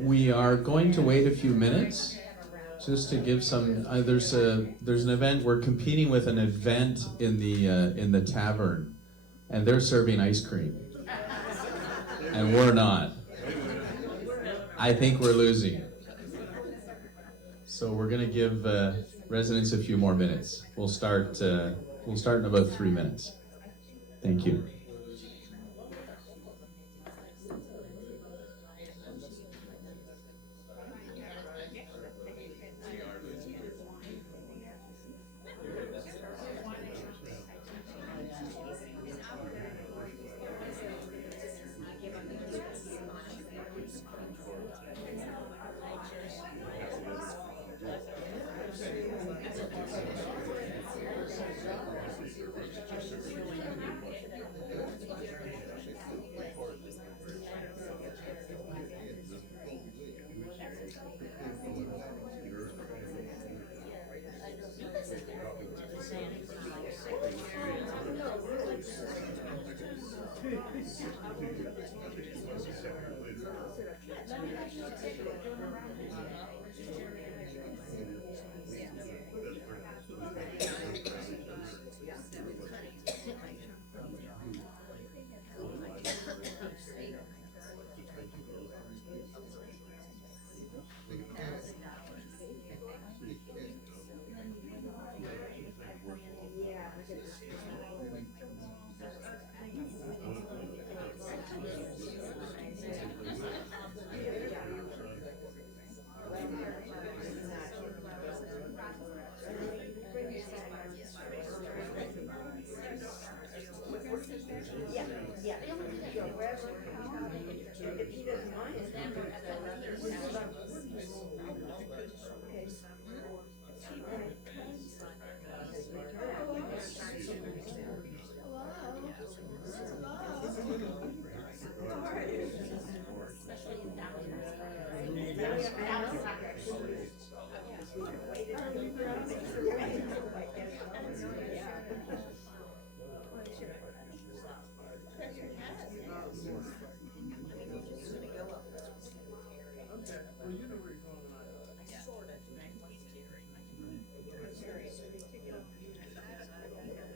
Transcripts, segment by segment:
We are going to wait a few minutes just to give some. There's an event. We're competing with an event in the tavern, and they're serving ice cream, and we're not. I think we're losing. So we're going to give residents a few more minutes. We'll start in about 3 minutes. Thank you.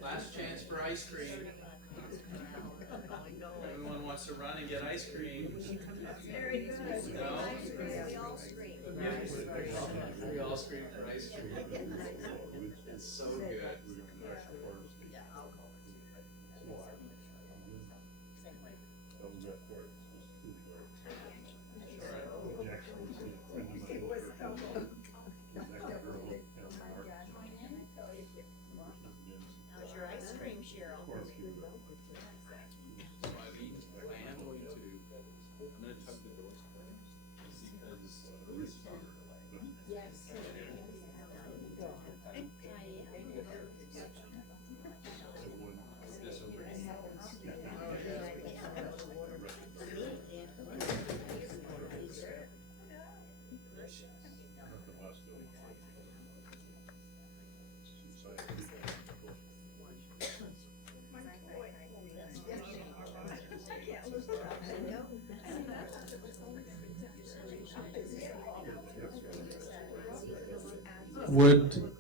Last chance for ice cream. Everyone wants to run and get ice cream. No? We all scream for ice cream. It's so good. How's your ice cream, Cheryl?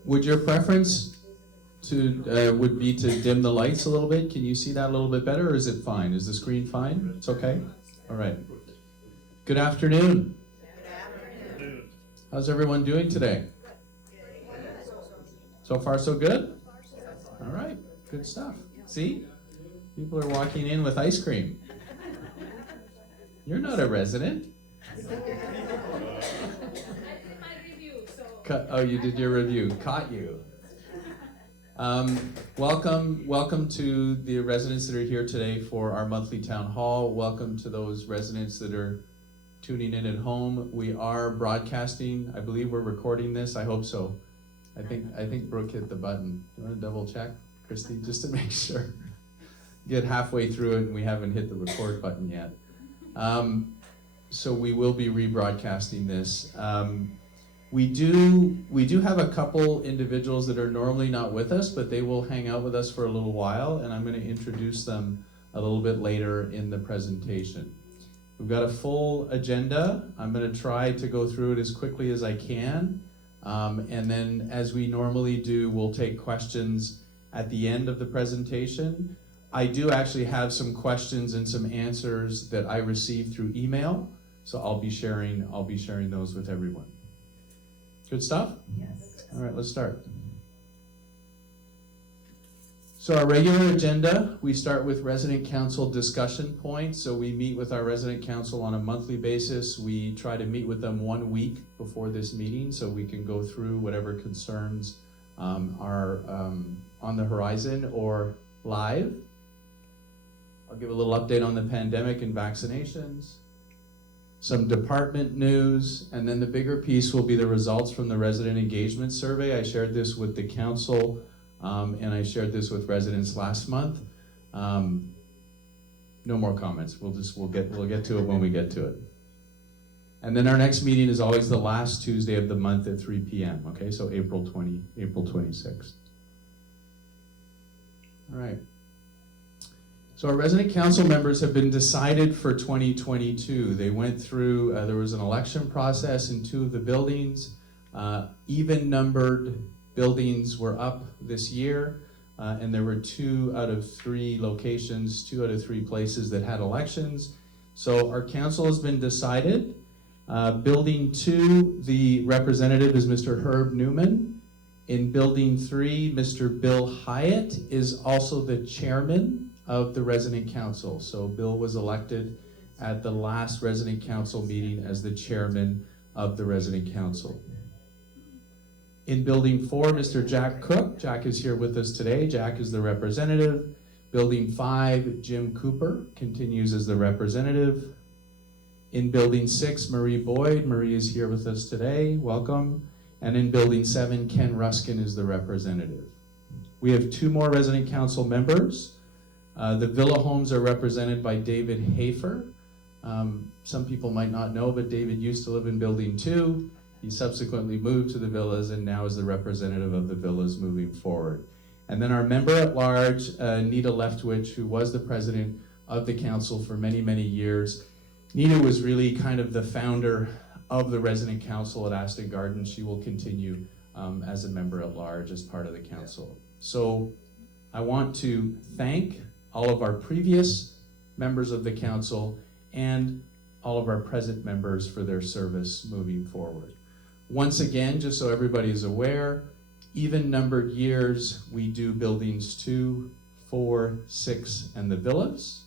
Would your preference would be to dim the lights a little bit? Can you see that a little bit better, or is it fine? Is the screen fine? It's okay? All right. Good afternoon. How's everyone doing today? So far, so good? All right. Good stuff. See? People are walking in with ice cream. You're not a resident. Oh, you did your review. Caught you. Welcome to the residents that are here today for our monthly town hall. Welcome to those residents that are tuning in at home. We are broadcasting. I believe we're recording this. I hope so. I think Brooke hit the button. Do you want to double check, Christy, just to make sure? Get halfway through it and we haven't hit the record button yet. So we will be rebroadcasting this. We do have a couple individuals that are normally not with us, but they will hang out with us for a little while, and I'm going to introduce them a little bit later in the presentation. We've got a full agenda. I'm going to try to go through it as quickly as I can. And then, as we normally do, we'll take questions at the end of the presentation. I do actually have some questions and some answers that I received through email, so I'll be sharing those with everyone. Good stuff? Yes. All right, let's start. So our regular agenda, we start with resident council discussion points. So we meet with our resident council on a monthly basis. We try to meet with them 1 week before this meeting so we can go through whatever concerns are on the horizon or live. I'll give a little update on the pandemic and vaccinations, some department news, and then the bigger piece will be the results from the resident engagement survey. I shared this with the council and I shared this with residents last month. No more comments. We'll get to it when we get to it. And then our next meeting is always the last Tuesday of the month at 3 p.m. Okay, so April 26th. All right. So our resident council members have been decided for 2022. They went through, there was an election process in 2 of the buildings. Even numbered buildings were up this year, and there were 2 out of 3 locations, 2 out of 3 places that had elections. So our council has been decided. Building 2, the representative is Mr. Herb Newman. In Building 3, Mr. Bill Hyatt is also the chairman of the resident council. So Bill was elected at the last resident council meeting as the chairman of the resident council. In Building 4, Mr. Jack Cook. Jack is here with us today. Jack is the representative. Building 5, Jim Cooper continues as the representative. In Building 6, Marie Boyd. Marie is here with us today. Welcome. And in Building 7, Ken Ruskin is the representative. We have 2 more resident council members. The Villa homes are represented by David Hafer. Some people might not know, but David used to live in Building 2. He subsequently moved to the villas and now is the representative of the villas moving forward. And then our member at large, Nita Leftwich, who was the president of the council for many, many years. Nita was really kind of the founder of the resident council at Aston Gardens. She will continue as a member at large as part of the council. So I want to thank all of our previous members of the council and all of our present members for their service moving forward. Once again, just so everybody is aware, even numbered years, we do buildings 2, 4, 6, and the villas.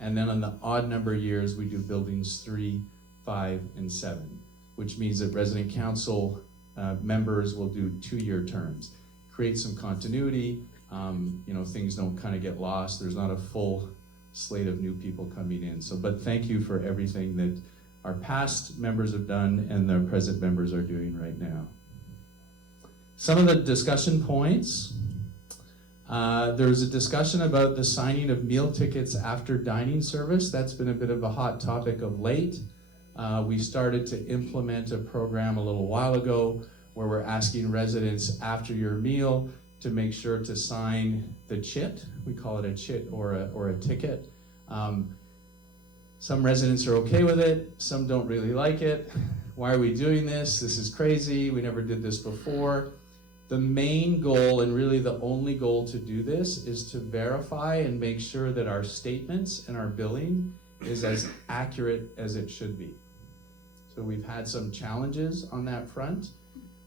And then on the odd number years, we do buildings 3, 5, and 7, which means that resident council members will do 2-year terms. Create some continuity, things don't kind of get lost. There's not a full slate of new people coming in. So, but thank you for everything that our past members have done and the present members are doing right now. Some of the discussion points. There was a discussion about the signing of meal tickets after dining service. That's been a bit of a hot topic of late. We started to implement a program a little while ago where we're asking residents after your meal to make sure to sign the chit. We call it a chit or a ticket. Some residents are okay with it, some don't really like it. Why are we doing this? This is crazy, we never did this before. The main goal, and really the only goal to do this, is to verify and make sure that our statements and our billing is as accurate as it should be. So we've had some challenges on that front.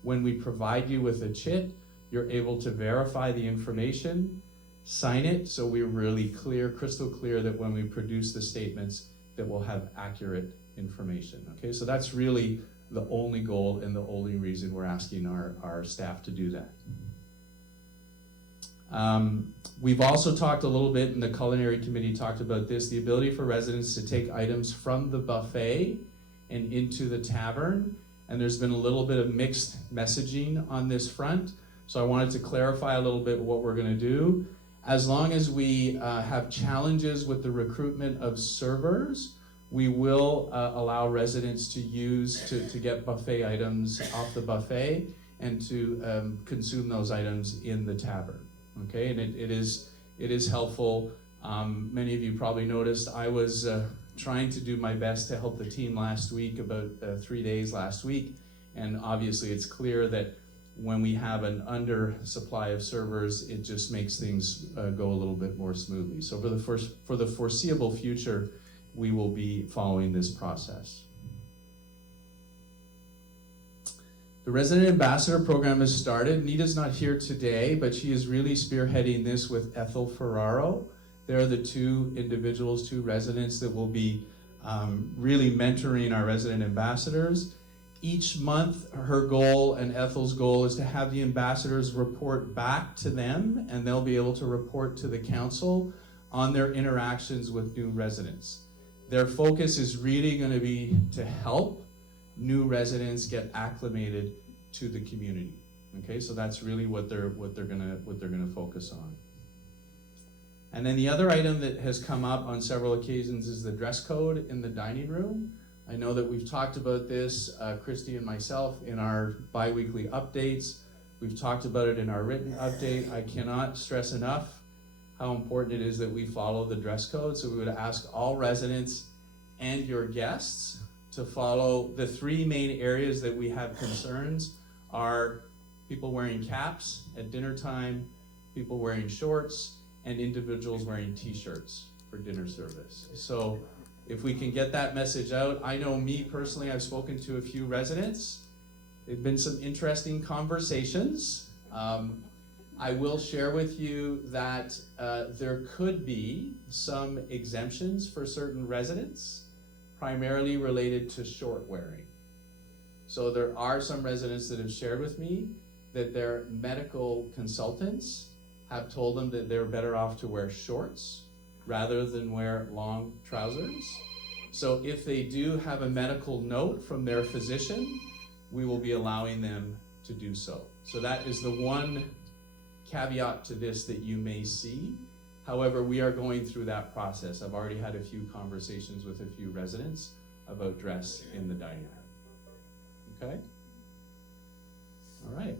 When we provide you with a chit, you're able to verify the information, sign it, so we're really clear, crystal clear that when we produce the statements, that we'll have accurate information, okay? So that's really the only goal and the only reason we're asking our staff to do that. We've also talked a little bit, and the culinary committee talked about this, the ability for residents to take items from the buffet and into the tavern, and there's been a little bit of mixed messaging on this front. So I wanted to clarify a little bit what we're gonna do. As long as we have challenges with the recruitment of servers, we will allow residents to get buffet items off the buffet and to consume those items in the tavern, okay? And it is helpful. Many of you probably noticed I was trying to do my best to help the team last week, about 3 days last week, and obviously it's clear that when we have an under supply of servers, it just makes things go a little bit more smoothly. So for the foreseeable future, we will be following this process. The Resident Ambassador program has started. Nita's not here today, but she is really spearheading this with Ethel Ferraro. They're the two individuals, two residents that will be really mentoring our resident ambassadors. Each month, her goal and Ethel's goal is to have the ambassadors report back to them, and they'll be able to report to the council on their interactions with new residents. Their focus is really going to be to help new residents get acclimated to the community. Okay, so that's really what they're gonna focus on. And then the other item that has come up on several occasions is the dress code in the dining room. I know that we've talked about this, Christy and myself, in our bi-weekly updates. We've talked about it in our written update. I cannot stress enough how important it is that we follow the dress code. So we would ask all residents and your guests to follow the three main areas that we have concerns are people wearing caps at dinner time, people wearing shorts, and individuals wearing t-shirts for dinner service. So if we can get that message out, I know me personally, I've spoken to a few residents. There've been some interesting conversations. I will share with you that there could be some exemptions for certain residents, primarily related to short wearing. So there are some residents that have shared with me that their medical consultants have told them that they're better off to wear shorts rather than wear long trousers. So if they do have a medical note from their physician, we will be allowing them to do so. So that is the one caveat to this that you may see. However, we are going through that process. I've already had a few conversations with a few residents about dress in the dining room. Okay? All right.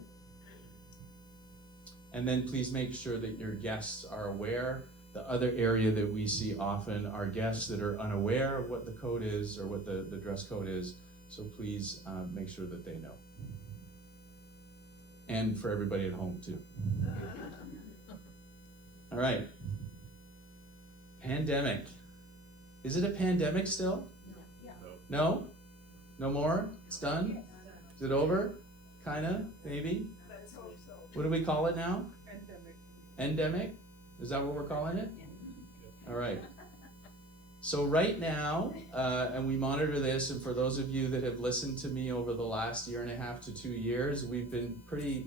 And then please make sure that your guests are aware. The other area that we see often are guests that are unaware of what the code is or what the dress code is. So please make sure that they know. And for everybody at home too. All right. Pandemic. Is it a pandemic still? Yeah. No? No more? It's done? Is it over? Kinda? Maybe? Let's hope so. What do we call it now? Pandemic. Endemic? Is that what we're calling it? All right. So right now, and we monitor this, and for those of you that have listened to me over the last 1.5 to 2 years, we've been pretty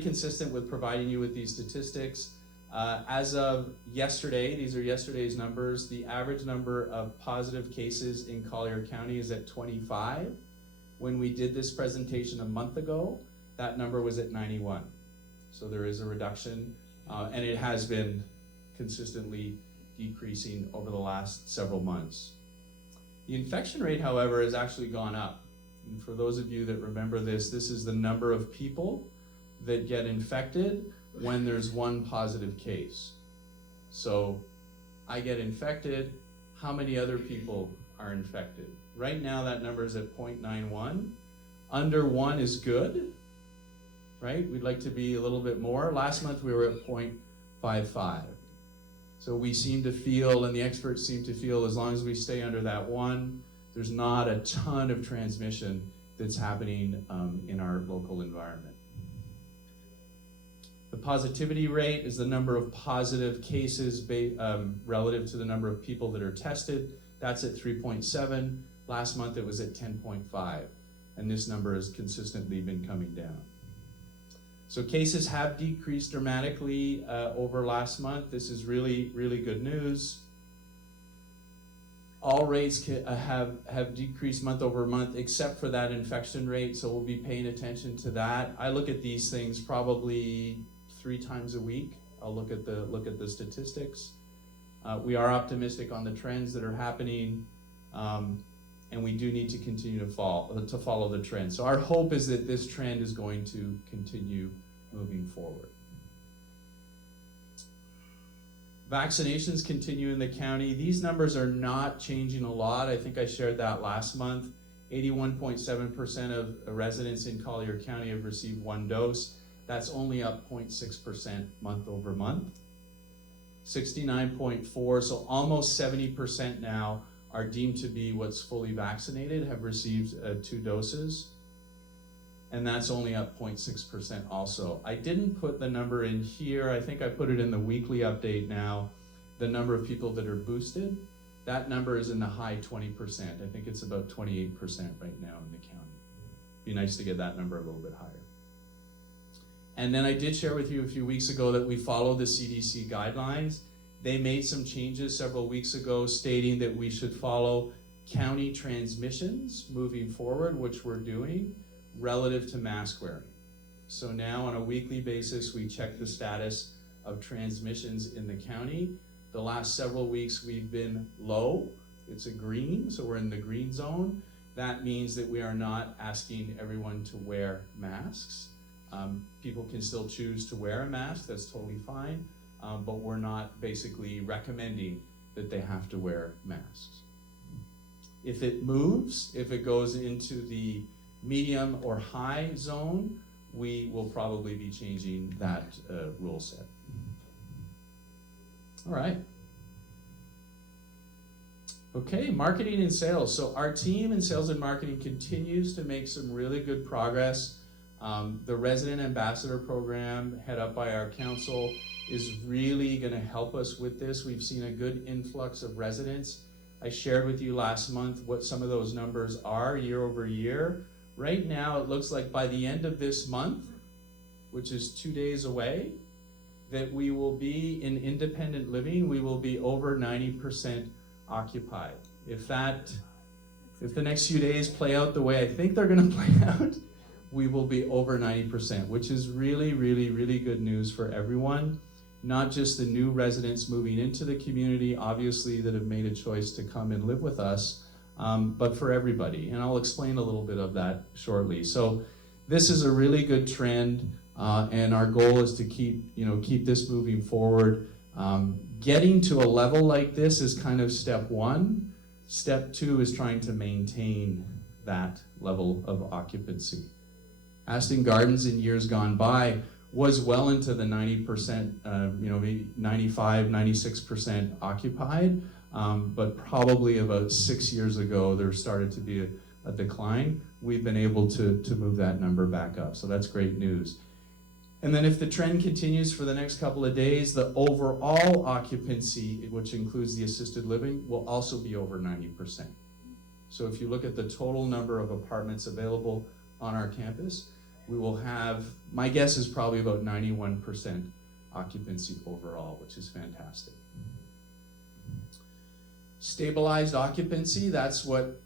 consistent with providing you with these statistics. As of yesterday, these are yesterday's numbers, the average number of positive cases in Collier County is at 25. When we did this presentation a month ago, that number was at 91. So there is a reduction, and it has been consistently decreasing over the last several months. The infection rate, however, has actually gone up. And for those of you that remember this is the number of people that get infected when there's one positive case. So I get infected, how many other people are infected? Right now that number is at 0.91. Under 1 is good, right? We'd like to be a little bit more. Last month we were at 0.55. So we seem to feel, and the experts seem to feel, as long as we stay under that 1, there's not a ton of transmission that's happening in our local environment. The positivity rate is the number of positive cases relative to the number of people that are tested. That's at 3.7. Last month it was at 10.5. And this number has consistently been coming down. So cases have decreased dramatically over last month. This is really, really good news. All rates have decreased month over month except for that infection rate, so we'll be paying attention to that. I look at these things probably 3 times a week. I'll look at the statistics. We are optimistic on the trends that are happening, and we do need to continue to follow the trend. So our hope is that this trend is going to continue moving forward. Vaccinations continue in the county. These numbers are not changing a lot. I think I shared that last month. 81.7% of residents in Collier County have received 1 dose. That's only up 0.6% month over month. 69.4, so almost 70% now are deemed to be what's fully vaccinated, have received 2 doses. And that's only up 0.6% also. I didn't put the number in here. I think I put it in the weekly update now, the number of people that are boosted. That number is in the high 20%. I think it's about 28% right now in the county. Be nice to get that number a little bit higher. And then I did share with you a few weeks ago that we follow the CDC guidelines. They made some changes several weeks ago stating that we should follow county transmissions moving forward, which we're doing, relative to mask wearing. So now on a weekly basis, we check the status of transmissions in the county. The last several weeks we've been low. It's a green, so we're in the green zone. That means that we are not asking everyone to wear masks. People can still choose to wear a mask, that's totally fine, but we're not basically recommending that they have to wear masks. If it moves, if it goes into the medium or high zone, we will probably be changing that rule set. All right. Okay, marketing and sales. So our team in sales and marketing continues to make some really good progress. The resident ambassador program, head up by our council, is really going to help us with this. We've seen a good influx of residents. I shared with you last month what some of those numbers are year over year. Right now, it looks like by the end of this month, which is 2 days away, that we will be in independent living, we will be over 90% occupied. If the next few days play out the way I think they're going to play out, we will be over 90%, which is really, really, really good news for everyone. Not just the new residents moving into the community, obviously, that have made a choice to come and live with us, but for everybody. And I'll explain a little bit of that shortly. So this is a really good trend, and our goal is to keep this moving forward. Getting to a level like this is kind of step one. Step two is trying to maintain that level of occupancy. Aston Gardens in years gone by was well into the 90%, maybe 95, 96% occupied, but probably about 6 years ago, there started to be a decline. We've been able to move that number back up, so that's great news. And then if the trend continues for the next couple of days, the overall occupancy, which includes the assisted living, will also be over 90%. So if you look at the total number of apartments available on our campus, we will have, my guess is probably about 91% occupancy overall, which is fantastic. Stabilized occupancy, that's what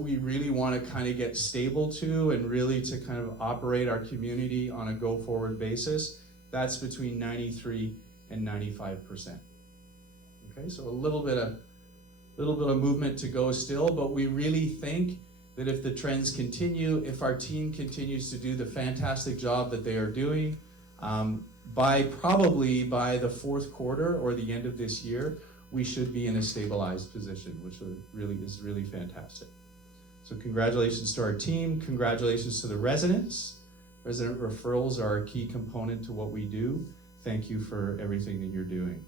we really want to kind of get stable to, and really to kind of operate our community on a go-forward basis. That's between 93 and 95%. Okay, so a little bit of movement to go still, but we really think that if the trends continue, if our team continues to do the fantastic job that they are doing, probably by the fourth quarter or the end of this year, we should be in a stabilized position, which is really fantastic. So congratulations to our team, congratulations to the residents. Resident referrals are a key component to what we do. Thank you for everything that you're doing.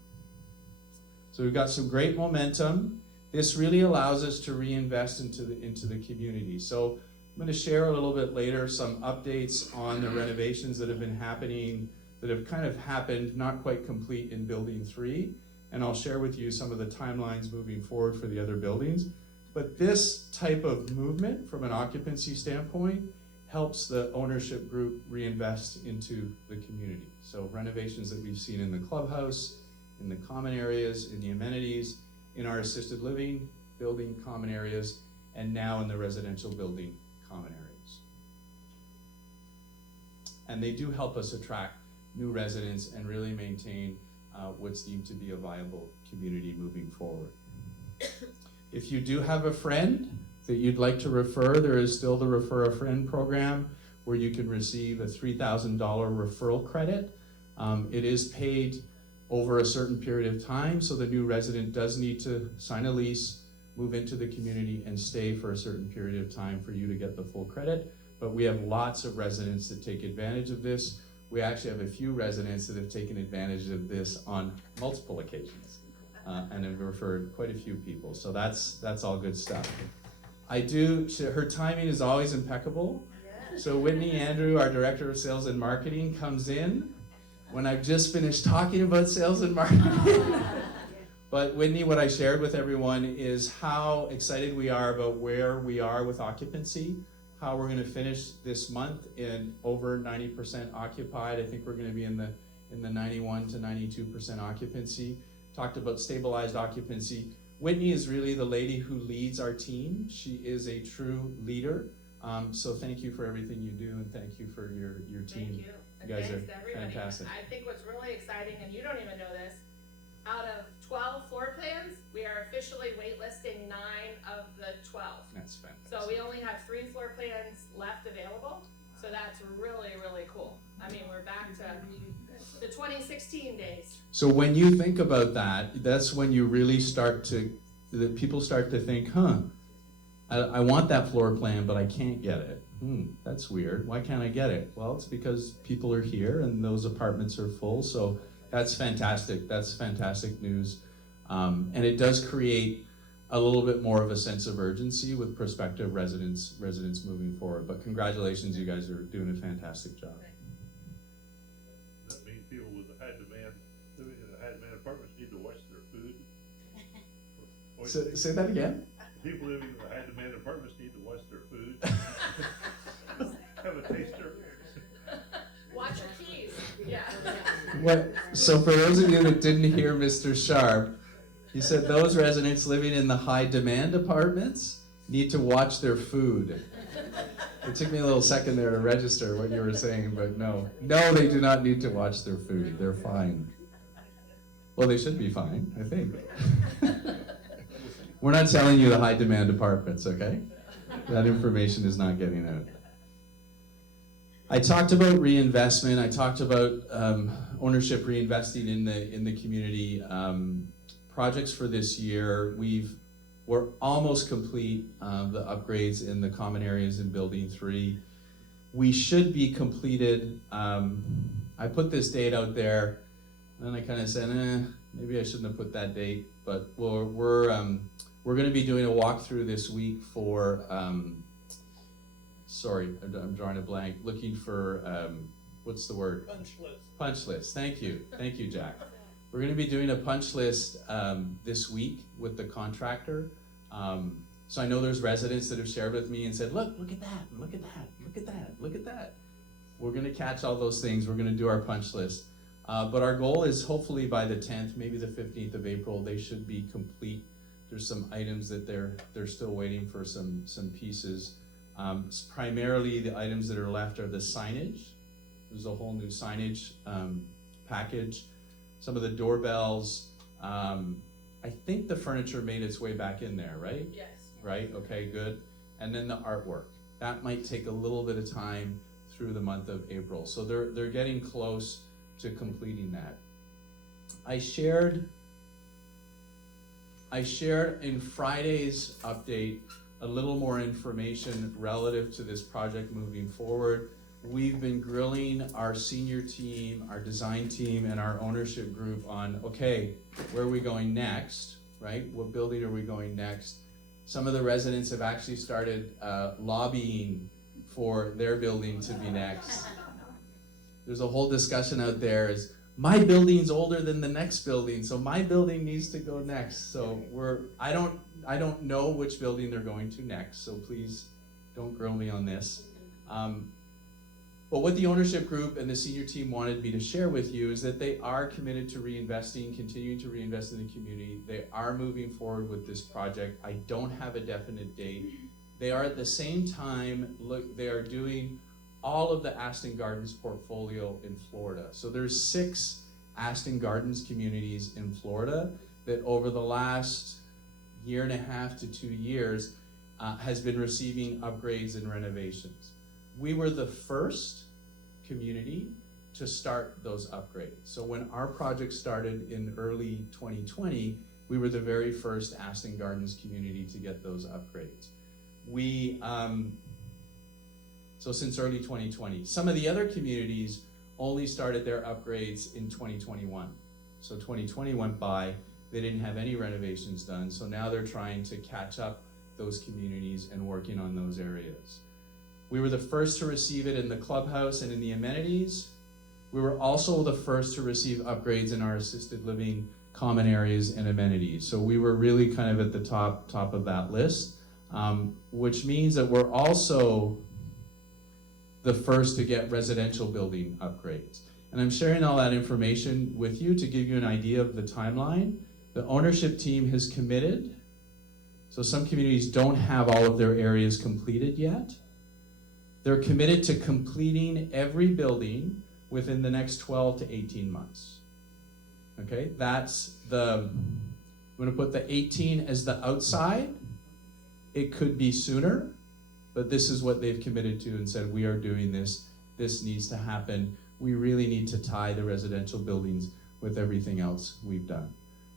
So we've got some great momentum. This really allows us to reinvest into the community. So I'm going to share a little bit later some updates on the renovations that have been happening, that have kind of happened, not quite complete in Building 3. And I'll share with you some of the timelines moving forward for the other buildings. But this type of movement from an occupancy standpoint helps the ownership group reinvest into the community. So renovations that we've seen in the clubhouse, in the common areas, in the amenities, in our assisted living building common areas, and now in the residential building common areas. And they do help us attract new residents and really maintain what's deemed to be a viable community moving forward. If you do have a friend that you'd like to refer, there is still the Refer a Friend program where you can receive a $3,000 referral credit. It is paid over a certain period of time. So the new resident does need to sign a lease, move into the community, and stay for a certain period of time for you to get the full credit. But we have lots of residents that take advantage of this. We actually have a few residents that have taken advantage of this on multiple occasions and have referred quite a few people. So that's all good stuff. Her timing is always impeccable. So Whitney Andrew, our Director of Sales and Marketing, comes in when I've just finished talking about sales and marketing. But Whitney, what I shared with everyone is how excited we are about where we are with occupancy, how we're going to finish this month in over 90% occupied. I think we're going to be in the 91 to 92% occupancy. Talked about stabilized occupancy. Whitney is really the lady who leads our team. She is a true leader. So thank you for everything you do, and thank you for your team. Thank you. You guys are everybody. fantastic. I think what's really exciting, and you don't even know this, out of 12 floor plans, we are officially waitlisting 9 of the 12. That's fantastic. So we only have 3 floor plans left available. So that's really, really cool. I mean, we're back to the 2016 days. So when you think about that, that's when you really people start to think, I want that floor plan, but I can't get it. That's weird. Why can't I get it? Well, it's because people are here and those apartments are full. So that's fantastic. That's fantastic news. And it does create a little bit more of a sense of urgency with prospective residents moving forward. But congratulations, you guys are doing a fantastic job. That means people with a high demand, living in a high demand apartments need to watch their food. Say that again? People living in high demand apartments need to watch their food. Have a taster. Watch your keys. Yeah. So for those of you that didn't hear Mr. Sharp, he said those residents living in the high demand apartments need to watch their food. It took me a little second there to register what you were saying, but no, they do not need to watch their food. They're fine. Well, they should be fine, I think. We're not telling you the high demand apartments, okay? That information is not getting out. I talked about reinvestment. I talked about ownership reinvesting in the community. Projects for this year, we're almost complete the upgrades in the common areas in Building 3. We should be completed. I put this date out there, and then I kind of said, maybe I shouldn't have put that date. But we're going to be doing a walkthrough this week for. Sorry, I'm drawing a blank. Looking for what's the word? Punch list. Punch list. Thank you, Jack. We're going to be doing a punch list this week with the contractor. So I know there's residents that have shared with me and said, look at that, look at that, look at that, look at that. We're going to catch all those things. We're going to do our punch list. But our goal is hopefully by the 10th, maybe the 15th of April, they should be complete. There's some items that they're still waiting for some pieces. Primarily the items that are left are the signage. There's a whole new signage package. Some of the doorbells. I think the furniture made its way back in there, right? Yes. Right, okay, good. And then the artwork. That might take a little bit of time through the month of April. So they're getting close to completing that. I shared in Friday's update a little more information relative to this project moving forward. We've been grilling our senior team, our design team, and our ownership group on, okay, where are we going next, right? What building are we going next? Some of the residents have actually started lobbying for their building to be next. There's a whole discussion out there is, my building's older than the next building, so my building needs to go next. So I don't know which building they're going to next, so please don't grill me on this. But what the ownership group and the senior team wanted me to share with you is that they are committed to reinvesting, continuing to reinvest in the community. They are moving forward with this project. I don't have a definite date. They are at the same time, they are doing all of the Aston Gardens portfolio in Florida. So there's 6 Aston Gardens communities in Florida that over the last 1.5 to 2 years has been receiving upgrades and renovations. We were the first community to start those upgrades. So when our project started in early 2020, we were the very first Aston Gardens community to get those upgrades. So since early 2020. Some of the other communities only started their upgrades in 2021. So 2020 went by, they didn't have any renovations done, so now they're trying to catch up those communities and working on those areas. We were the first to receive it in the clubhouse and in the amenities. We were also the first to receive upgrades in our assisted living common areas and amenities. So we were really kind of at the top of that list, which means that we're also the first to get residential building upgrades. And I'm sharing all that information with you to give you an idea of the timeline. The ownership team has committed. So some communities don't have all of their areas completed yet. They're committed to completing every building within the next 12 to 18 months. Okay, I'm gonna put the 18 as the outside. It could be sooner, but this is what they've committed to and said, we are doing this. This needs to happen. We really need to tie the residential buildings with everything else we've done.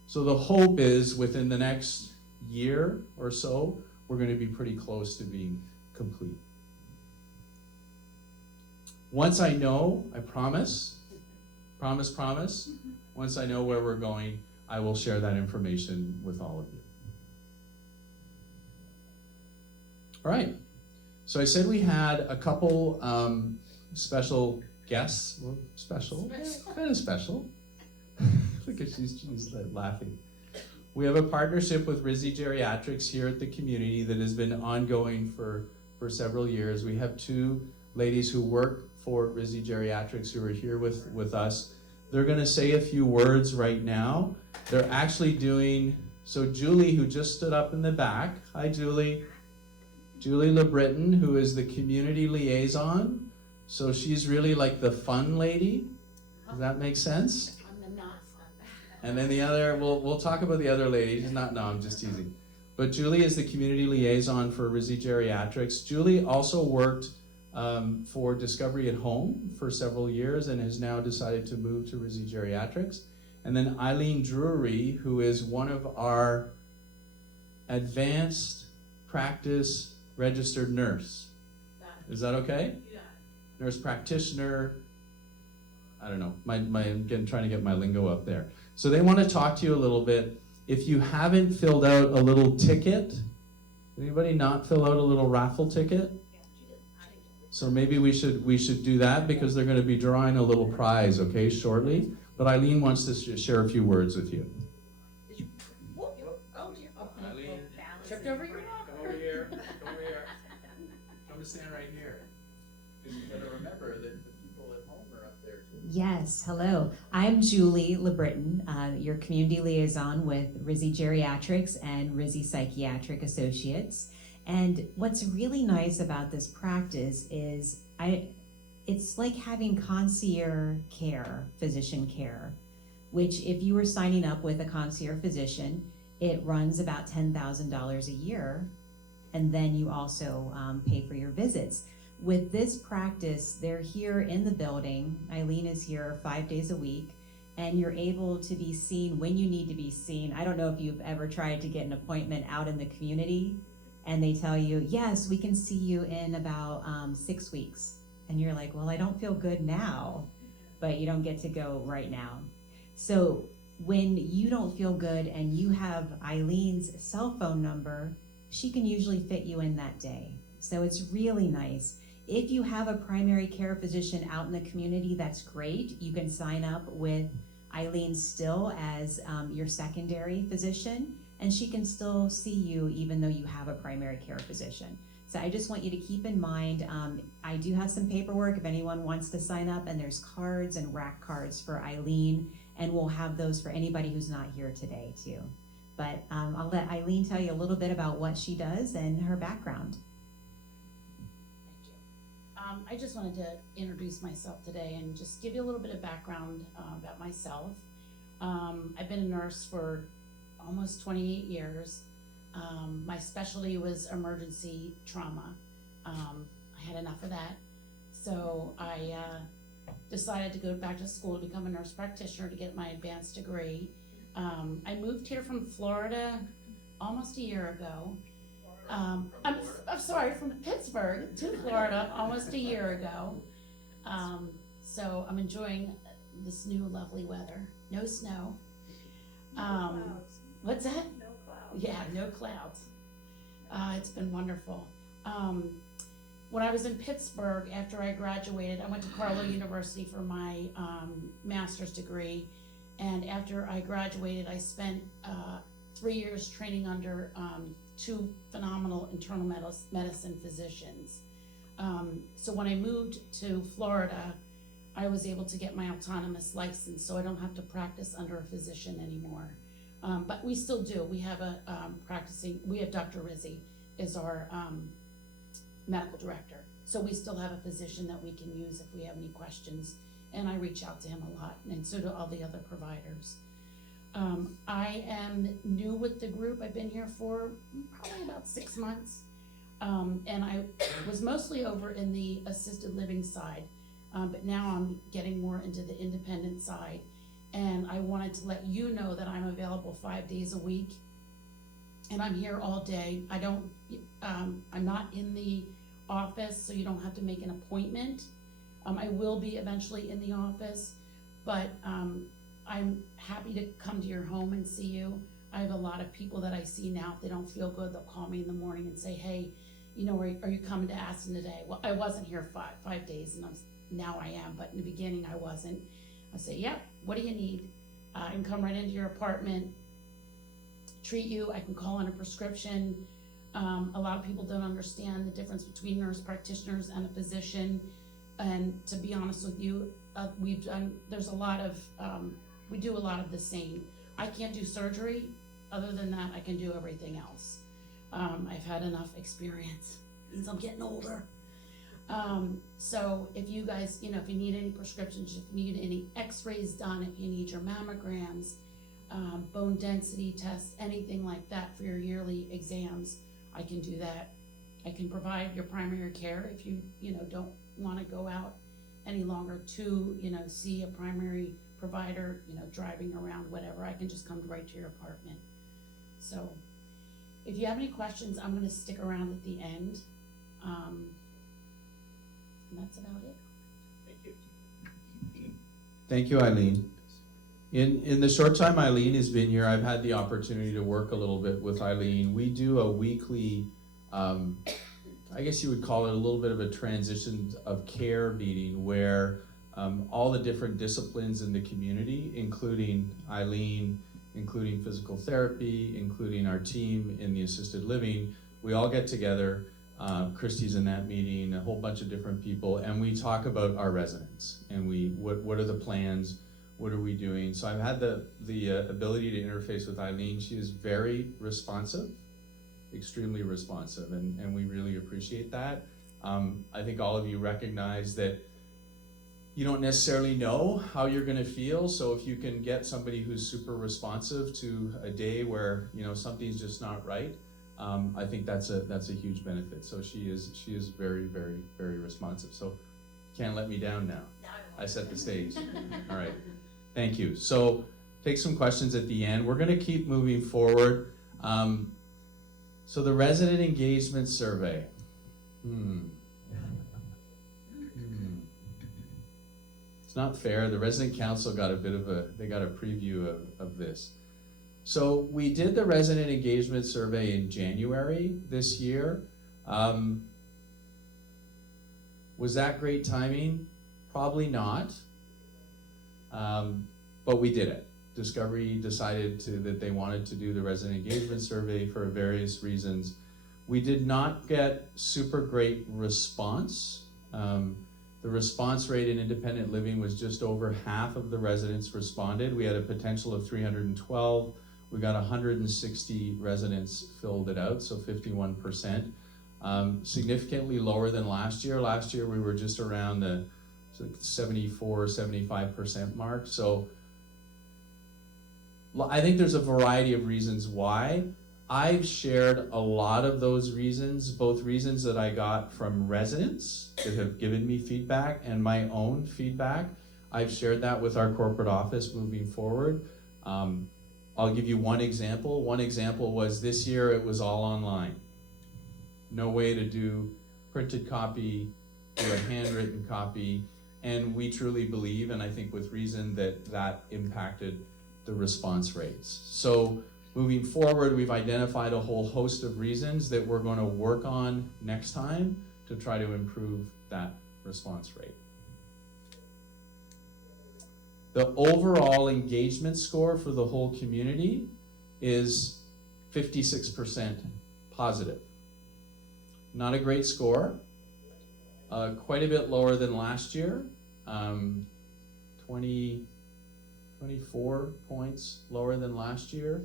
So the hope is within the next year or so, we're going to be pretty close to being complete. Once I know, I promise, once I know where we're going, I will share that information with all of you. All right. So I said we had a couple special guests. Well, kind of special. Look at she's laughing. We have a partnership with Rizzi Geriatrics here at the community that has been ongoing for several years. We have two ladies who work for Rizzi Geriatrics who are here with us. They're going to say a few words right now. They're actually doing, so Julie, who just stood up in the back. Hi, Julie. Julie LeBritton, who is the community liaison. So she's really like the fun lady. Does that make sense? I'm the not fun. And then the other, we'll talk about the other lady. No, I'm just teasing. But Julie is the community liaison for Rizzi Geriatrics. Julie also worked for Discovery at Home for several years and has now decided to move to Rizzi Geriatrics. And then Eileen Drury, who is one of our advanced practice registered nurse. Is that okay? Yeah. Nurse practitioner. I don't know. I'm trying to get my lingo up there. So they want to talk to you a little bit. If you haven't filled out a little ticket, anybody not fill out a little raffle ticket? So maybe we should do that because they're going to be drawing a little prize, okay, shortly. But Eileen wants to share a few words with you. Eileen, Tripped over your come over here. Come over here. Come to stand right here. Because you got to remember that the people at home are up there too. Yes, hello. I'm Julie LeBritton, your community liaison with Rizzi Geriatrics and Rizzi Psychiatric Associates. And what's really nice about this practice is it's like having concierge care, physician care, which if you were signing up with a concierge physician, it runs about $10,000 a year, and then you also pay for your visits. With this practice, they're here in the building. Eileen is here 5 days a week, and you're able to be seen when you need to be seen. I don't know if you've ever tried to get an appointment out in the community, and they tell you, yes, we can see you in about 6 weeks. And you're like, well, I don't feel good now, but you don't get to go right now. So when you don't feel good and you have Eileen's cell phone number, she can usually fit you in that day. So it's really nice. If you have a primary care physician out in the community, that's great. You can sign up with Eileen still as your secondary physician, and she can still see you even though you have a primary care physician. So I just want you to keep in mind, I do have some paperwork if anyone wants to sign up, and there's cards and rack cards for Eileen, and we'll have those for anybody who's not here today too. But I'll let Eileen tell you a little bit about what she does and her background. Thank you. I just wanted to introduce myself today and just give you a little bit of background about myself. I've been a nurse for almost 28 years. My specialty was emergency trauma. I had enough of that. So I decided to go back to school to become a nurse practitioner to get my advanced degree. I moved here from Florida almost a year ago. I'm sorry, from Pittsburgh to Florida almost a year ago. So I'm enjoying this new lovely weather. No snow. What's that? No clouds. Yeah, no clouds. It's been wonderful. When I was in Pittsburgh, after I graduated, I went to Carlow University for my master's degree. And after I graduated, I spent 3 years training under two phenomenal internal medicine physicians. So when I moved to Florida, I was able to get my autonomous license, so I don't have to practice under a physician anymore. But we still do. We have a we have Dr. Rizzi is our medical director. So we still have a physician that we can use if we have any questions. And I reach out to him a lot, and so do all the other providers. I am new with the group. I've been here for probably about 6 months. And I was mostly over in the assisted living side, but now I'm getting more into the independent side. And I wanted to let you know that I'm available 5 days a week, and I'm here all day. I'm not in the office, so you don't have to make an appointment. I will be eventually in the office, but I'm happy to come to your home and see you. I have a lot of people that I see now. If they don't feel good, they'll call me in the morning and say, hey, you know, are you coming to Aston today? Well, I wasn't here five days, and now I am, but in the beginning I wasn't. I say, yep, what do you need? I can come right into your apartment, treat you. I can call in a prescription. A lot of people don't understand the difference between nurse practitioners and a physician. And to be honest with you, we do a lot of the same. I can't do surgery. Other than that, I can do everything else. I've had enough experience. Means I'm getting older. So if you guys, you know, if you need any prescriptions, if you need any x-rays done, if you need your mammograms, bone density tests, anything like that for your yearly exams, I can do that. I can provide your primary care if you don't want to go out any longer to, see a primary provider, driving around, whatever. I can just come right to your apartment. So if you have any questions, I'm going to stick around at the end. And that's about it. Thank you, Eileen. In the short time Eileen has been here, I've had the opportunity to work a little bit with Eileen. We do a weekly, I guess you would call it a little bit of a transition of care meeting where all the different disciplines in the community, including Eileen, including physical therapy, including our team in the assisted living, we all get together. Christy's in that meeting, a whole bunch of different people, and we talk about our residents and what are the plans, what are we doing. So I've had the ability to interface with Eileen. She is very responsive, extremely responsive, and we really appreciate that. I think all of you recognize that you don't necessarily know how you're going to feel, so if you can get somebody who's super responsive to a day where something's just not right, I think that's a huge benefit. So she is very, very, very responsive. So can't let me down now. I set the stage. All right, thank you. So take some questions at the end. We're going to keep moving forward. So the resident engagement survey. It's not fair. The resident council got a preview of this. So we did the resident engagement survey in January this year. Was that great timing? Probably not. But we did it. Discovery decided that they wanted to do the resident engagement survey for various reasons. We did not get super great response. The response rate in independent living was just over half of the residents responded. We had a potential of 312. We got 160 residents filled it out, so 51%. Significantly lower than last year. Last year we were just around the 74, 75% mark. So I think there's a variety of reasons why. I've shared a lot of those reasons, both reasons that I got from residents that have given me feedback and my own feedback. I've shared that with our corporate office moving forward. I'll give you one example. One example was this year it was all online. No way to do printed copy, do a handwritten copy, and we truly believe, and I think with reason, that impacted the response rates. So moving forward, we've identified a whole host of reasons that we're going to work on next time to try to improve that response rate. The overall engagement score for the whole community is 56% positive. Not a great score, quite a bit lower than last year, 24 points lower than last year.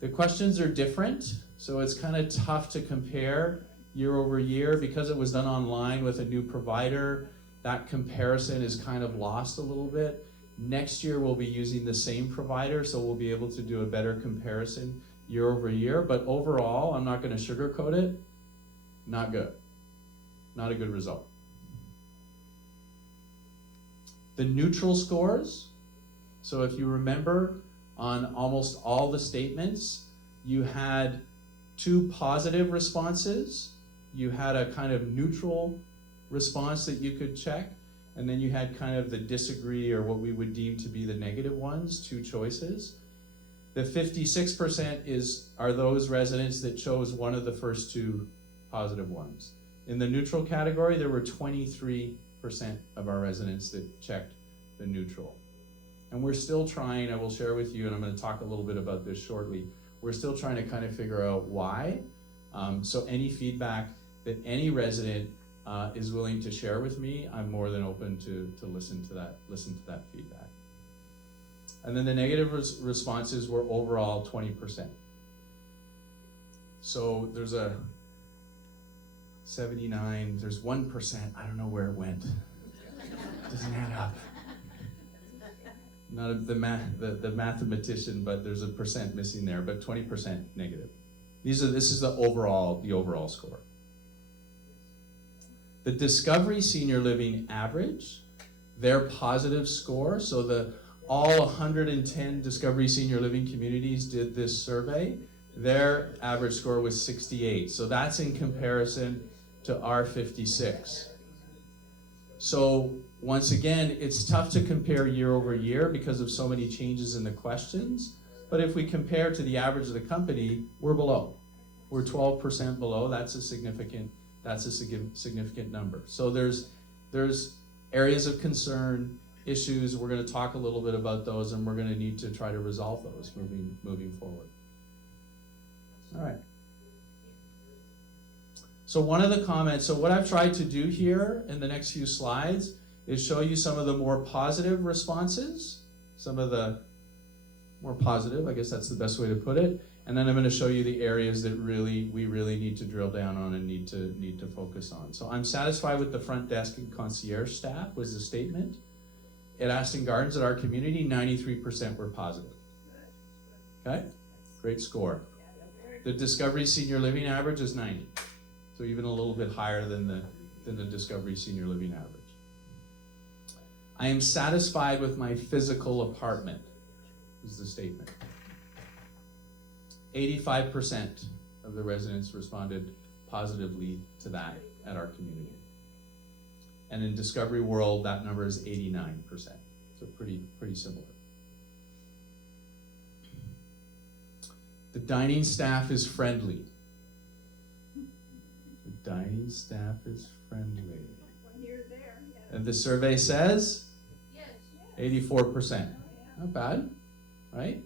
The questions are different, so it's kind of tough to compare year over year because it was done online with a new provider. That comparison is kind of lost a little bit. Next year we'll be using the same provider, so we'll be able to do a better comparison year over year. But overall, I'm not going to sugarcoat it, not good. Not a good result. The neutral scores, so if you remember, on almost all the statements, you had 2 positive responses, you had a kind of neutral response that you could check, and then you had kind of the disagree, or what we would deem to be the negative ones, 2 choices. The 56% are those residents that chose one of the first 2 positive ones. In the neutral category, there were 23% of our residents that checked the neutral. And we're still trying, I will share with you, and I'm going to talk a little bit about this shortly, we're still trying to kind of figure out why. So any feedback that any resident is willing to share with me, I'm more than open to listen to that feedback. And then the negative responses were overall 20%. So there's a 79, there's 1%, I don't know where it went. Doesn't add up. Not the mathematician, but there's a percent missing there, but 20% negative. This is the overall score. The Discovery Senior Living average, their positive score, so all 110 Discovery Senior Living communities did this survey, their average score was 68. So that's in comparison to our 56. So once again, it's tough to compare year over year because of so many changes in the questions. But if we compare to the average of the company, we're below. We're 12% below. That's a significant number. So there's areas of concern, issues. We're going to talk a little bit about those, and we're going to need to try to resolve those moving forward. All right. So one of the comments, so what I've tried to do here in the next few slides is show you some of the more positive responses, some of the more positive, I guess that's the best way to put it, and then I'm going to show you the areas that we really need to drill down on and need to focus on. So I'm satisfied with the front desk and concierge staff was the statement. At Aston Gardens, at our community, 93% were positive. Okay, great score. The Discovery Senior Living average is 90. So even a little bit higher than the Discovery Senior Living average. I am satisfied with my physical apartment, is the statement. 85% of the residents responded positively to that at our community. And in Discovery World, that number is 89%. So pretty similar. The dining staff is friendly. The dining staff is friendly. When you're there, yeah. And the survey says? Yes. 84%. Not bad, right?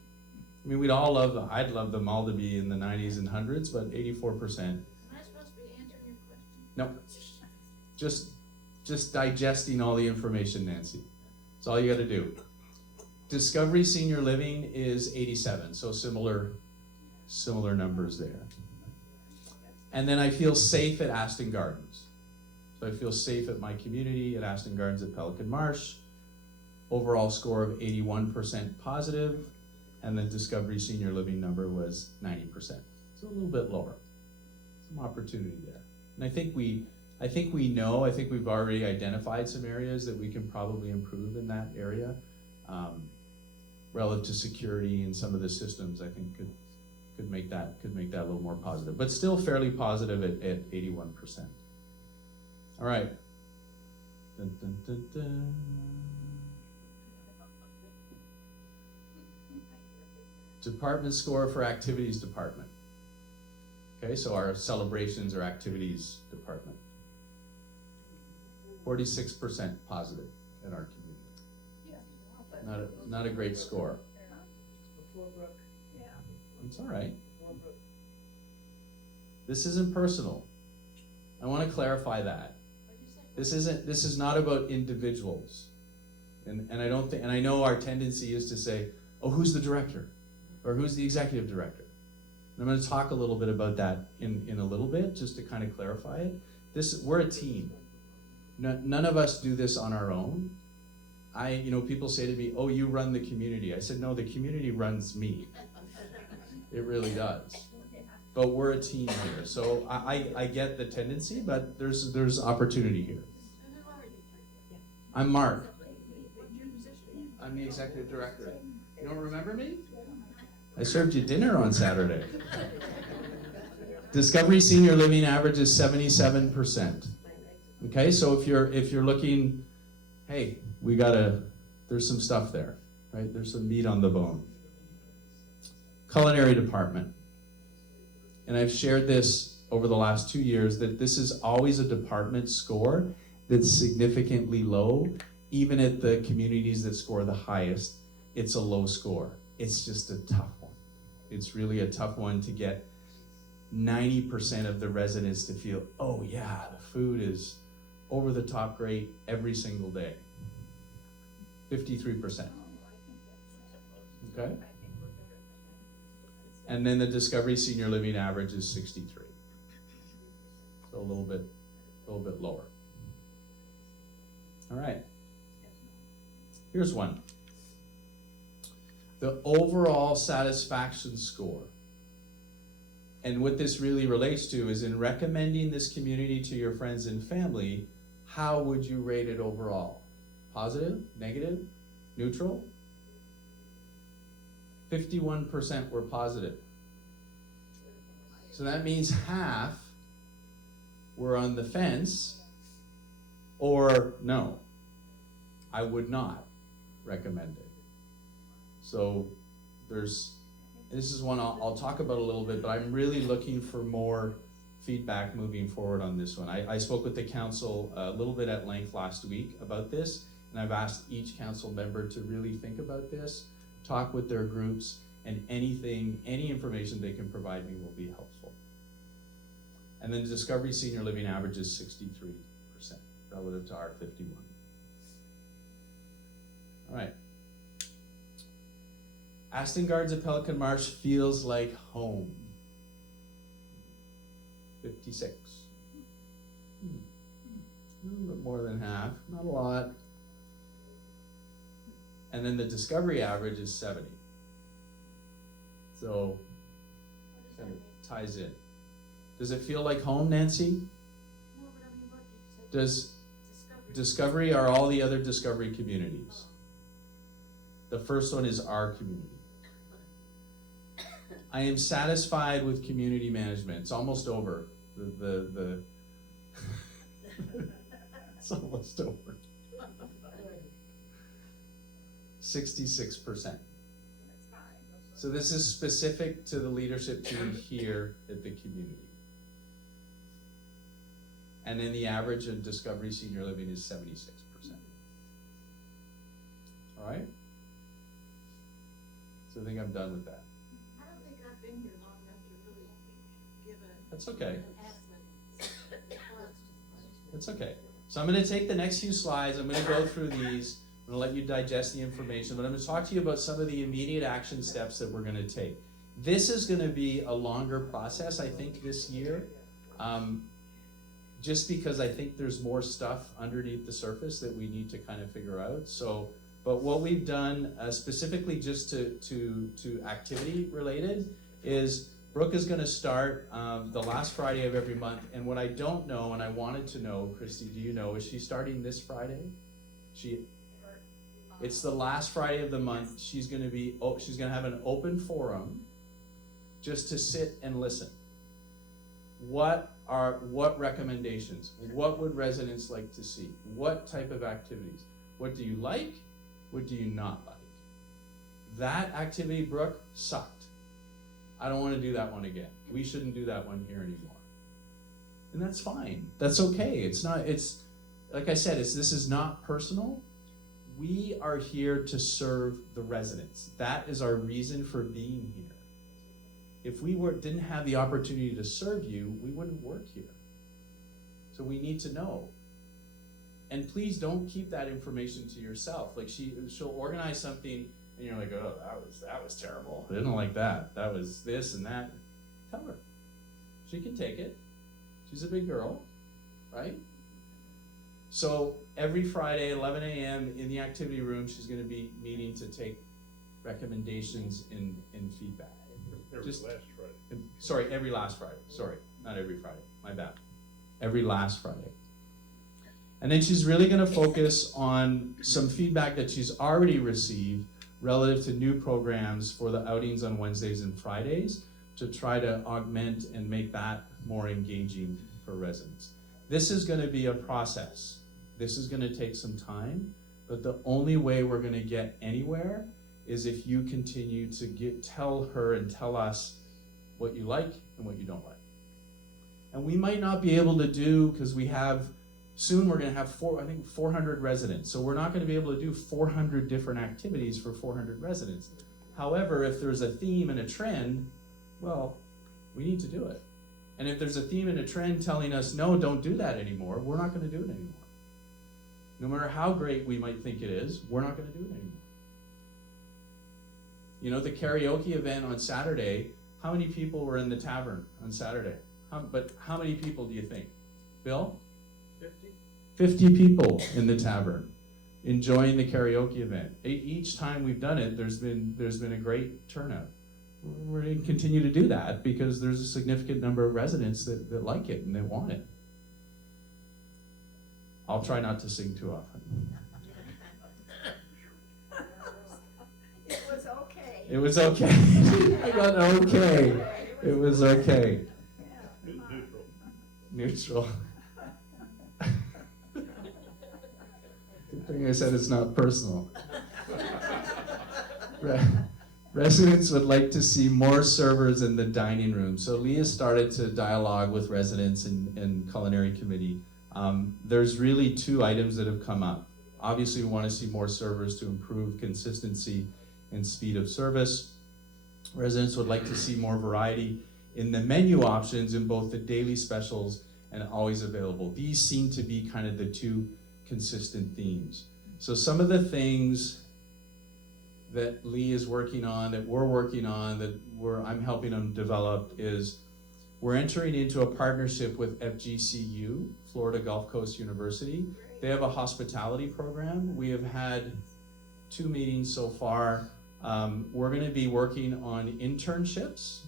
I mean, I'd love them all to be in the 90s and 100s, but 84%. Am I supposed to be answering your question? No. Just digesting all the information, Nancy. That's all you got to do. Discovery Senior Living is 87, so similar numbers there. And then I feel safe at Aston Gardens. So I feel safe at my community, at Aston Gardens at Pelican Marsh. Overall score of 81% positive, and the Discovery Senior Living number was 90%. It's a little bit lower. Some opportunity there. And I think we've already identified some areas that we can probably improve in that area. Relative to security and some of the systems, I think could make that a little more positive, but still fairly positive at 81%. All right. Dun, dun, dun, dun. Department score for activities department. Okay, so our celebrations or activities department. 46% positive in our community. Not a great score. It's all right. This isn't personal. I want to clarify that. This is not about individuals. And I know our tendency is to say, oh, who's the director? Or who's the executive director? And I'm going to talk a little bit about that in a little bit, just to kind of clarify it. We're a team. None of us do this on our own. People say to me, oh, you run the community. I said, no, the community runs me. It really does. But we're a team here. So I get the tendency, but there's opportunity here. I'm Mark. I'm the executive director. You don't remember me? I served you dinner on Saturday. Discovery Senior Living average is 77%. Okay, so if you're looking, hey, there's some stuff there, right? There's some meat on the bone. Culinary department. And I've shared this over the last 2 years that this is always a department score that's significantly low. Even at the communities that score the highest, it's a low score. It's just a tough one. It's really a tough one to get 90% of the residents to feel, oh yeah, the food is over the top great every single day. 53%. Okay? And then the Discovery Senior Living average is 63. So a little bit lower. All right. Here's one. The overall satisfaction score. And what this really relates to is in recommending this community to your friends and family, how would you rate it overall? Positive, negative, neutral? 51% were positive. So that means half were on the fence, or no, I would not recommend it. So this is one I'll talk about a little bit, but I'm really looking for more feedback moving forward on this one. I spoke with the council a little bit at length last week about this, and I've asked each council member to really think about this, talk with their groups, and any information they can provide me will be helpful. And then the Discovery Senior Living average is 63% relative to our 51. All right. Aston Gardens at Pelican Marsh feels like home. 56. A little bit more than half, not a lot. And then the Discovery average is 70. So, kind of ties in. Does it feel like home, Nancy? Does Discovery are all the other Discovery communities? The first one is our community. I am satisfied with community management. It's almost over. It's almost over. 66%. So this is specific to the leadership team here at the community. And then the average of Discovery Senior Living is 76%. All right? So I think I'm done with that. I don't think I've been here long enough to really give a. That's okay. Assessment. That's okay. So I'm going to take the next few slides. I'm going to go through these. I'm going to let you digest the information, but I'm going to talk to you about some of the immediate action steps that we're going to take. This is going to be a longer process, I think, this year, just because I think there's more stuff underneath the surface that we need to kind of figure out. So, but what we've done specifically just to activity related is Brooke is gonna start the last Friday of every month, and what I don't know, and I wanted to know, Christy, do you know, is she starting this Friday? It's the last Friday of the month. She's gonna have an open forum just to sit and listen. What recommendations? What would residents like to see? What type of activities? What do you like? What do you not like? That activity, Brooke, sucked. I don't want to do that one again. We shouldn't do that one here anymore. And that's fine. That's okay. It's like I said, this is not personal. We are here to serve the residents. That is our reason for being here. If we didn't have the opportunity to serve you, we wouldn't work here. So we need to know. And please don't keep that information to yourself. Like she'll organize something and you're like, oh, that was terrible. I didn't like that. That was this and that. Tell her. She can take it. She's a big girl, right? So every Friday, 11 a.m. in the activity room, she's going to be meeting to take recommendations and feedback. Every last Friday. Sorry, every last Friday. Sorry, not every Friday. My bad. Every last Friday. And then she's really going to focus on some feedback that she's already received relative to new programs for the outings on Wednesdays and Fridays to try to augment and make that more engaging for residents. This is going to be a process. This is going to take some time, but the only way we're going to get anywhere is if you continue to tell her and tell us what you like and what you don't like. And we might not be able to do, because soon we're going to have 400 residents. So we're not going to be able to do 400 different activities for 400 residents. However, if there's a theme and a trend, well, we need to do it. And if there's a theme and a trend telling us, no, don't do that anymore, we're not going to do it anymore. No matter how great we might think it is, we're not going to do it anymore. You know, the karaoke event on Saturday, how many people were in the tavern on Saturday? But how many people do you think? Bill? 50 people in the tavern enjoying the karaoke event. Each time we've done it, there's been a great turnout. We're going to continue to do that because there's a significant number of residents that like it and they want it. I'll try not to sing too often. It was okay. It was okay. I got okay. It was okay. Neutral. Good thing I said it's not personal. Residents would like to see more servers in the dining room. So Leah started to dialogue with residents and culinary committee. There's really two items that have come up. Obviously, we want to see more servers to improve consistency and speed of service. Residents would like to see more variety in the menu options in both the daily specials and always available. These seem to be kind of the two consistent themes. So some of the things that Lee is working on, that we're working on, I'm helping them develop is we're entering into a partnership with FGCU, Florida Gulf Coast University. They have a hospitality program. We have had 2 meetings so far. We're going to be working on internships,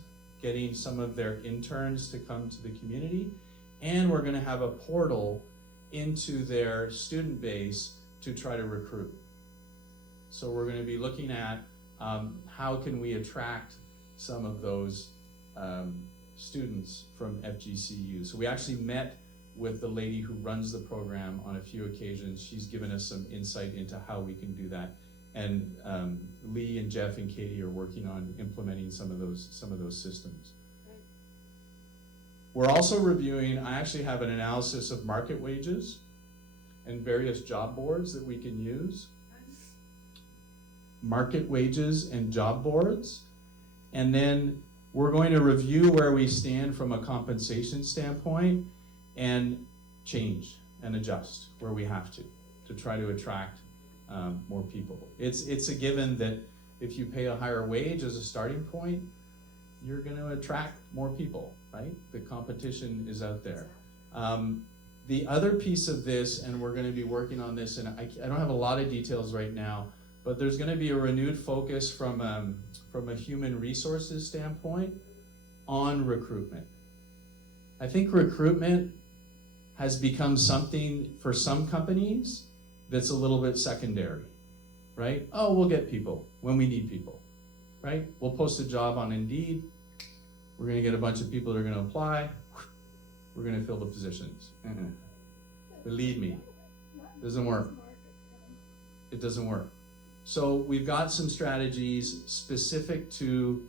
getting some of their interns to come to the community, and we're going to have a portal into their student base to try to recruit. So we're going to be looking at how can we attract some of those students from FGCU. So we actually met with the lady who runs the program on a few occasions. She's given us some insight into how we can do that. And Lee and Jeff and Katie are working on implementing some of those systems. We're also reviewing, I actually have an analysis of market wages and various job boards that we can use. Market wages and job boards. And then we're going to review where we stand from a compensation standpoint and change and adjust where we have to try to attract more people. It's a given that if you pay a higher wage as a starting point, you're going to attract more people, right? The competition is out there. The other piece of this, and we're going to be working on this, and I don't have a lot of details right now, but there's going to be a renewed focus from a human resources standpoint on recruitment. I think recruitment has become something for some companies that's a little bit secondary, right? Oh, we'll get people when we need people, right? We'll post a job on Indeed. We're gonna get a bunch of people that are gonna apply. We're gonna fill the positions. Believe me, it doesn't work. It doesn't work. So we've got some strategies specific to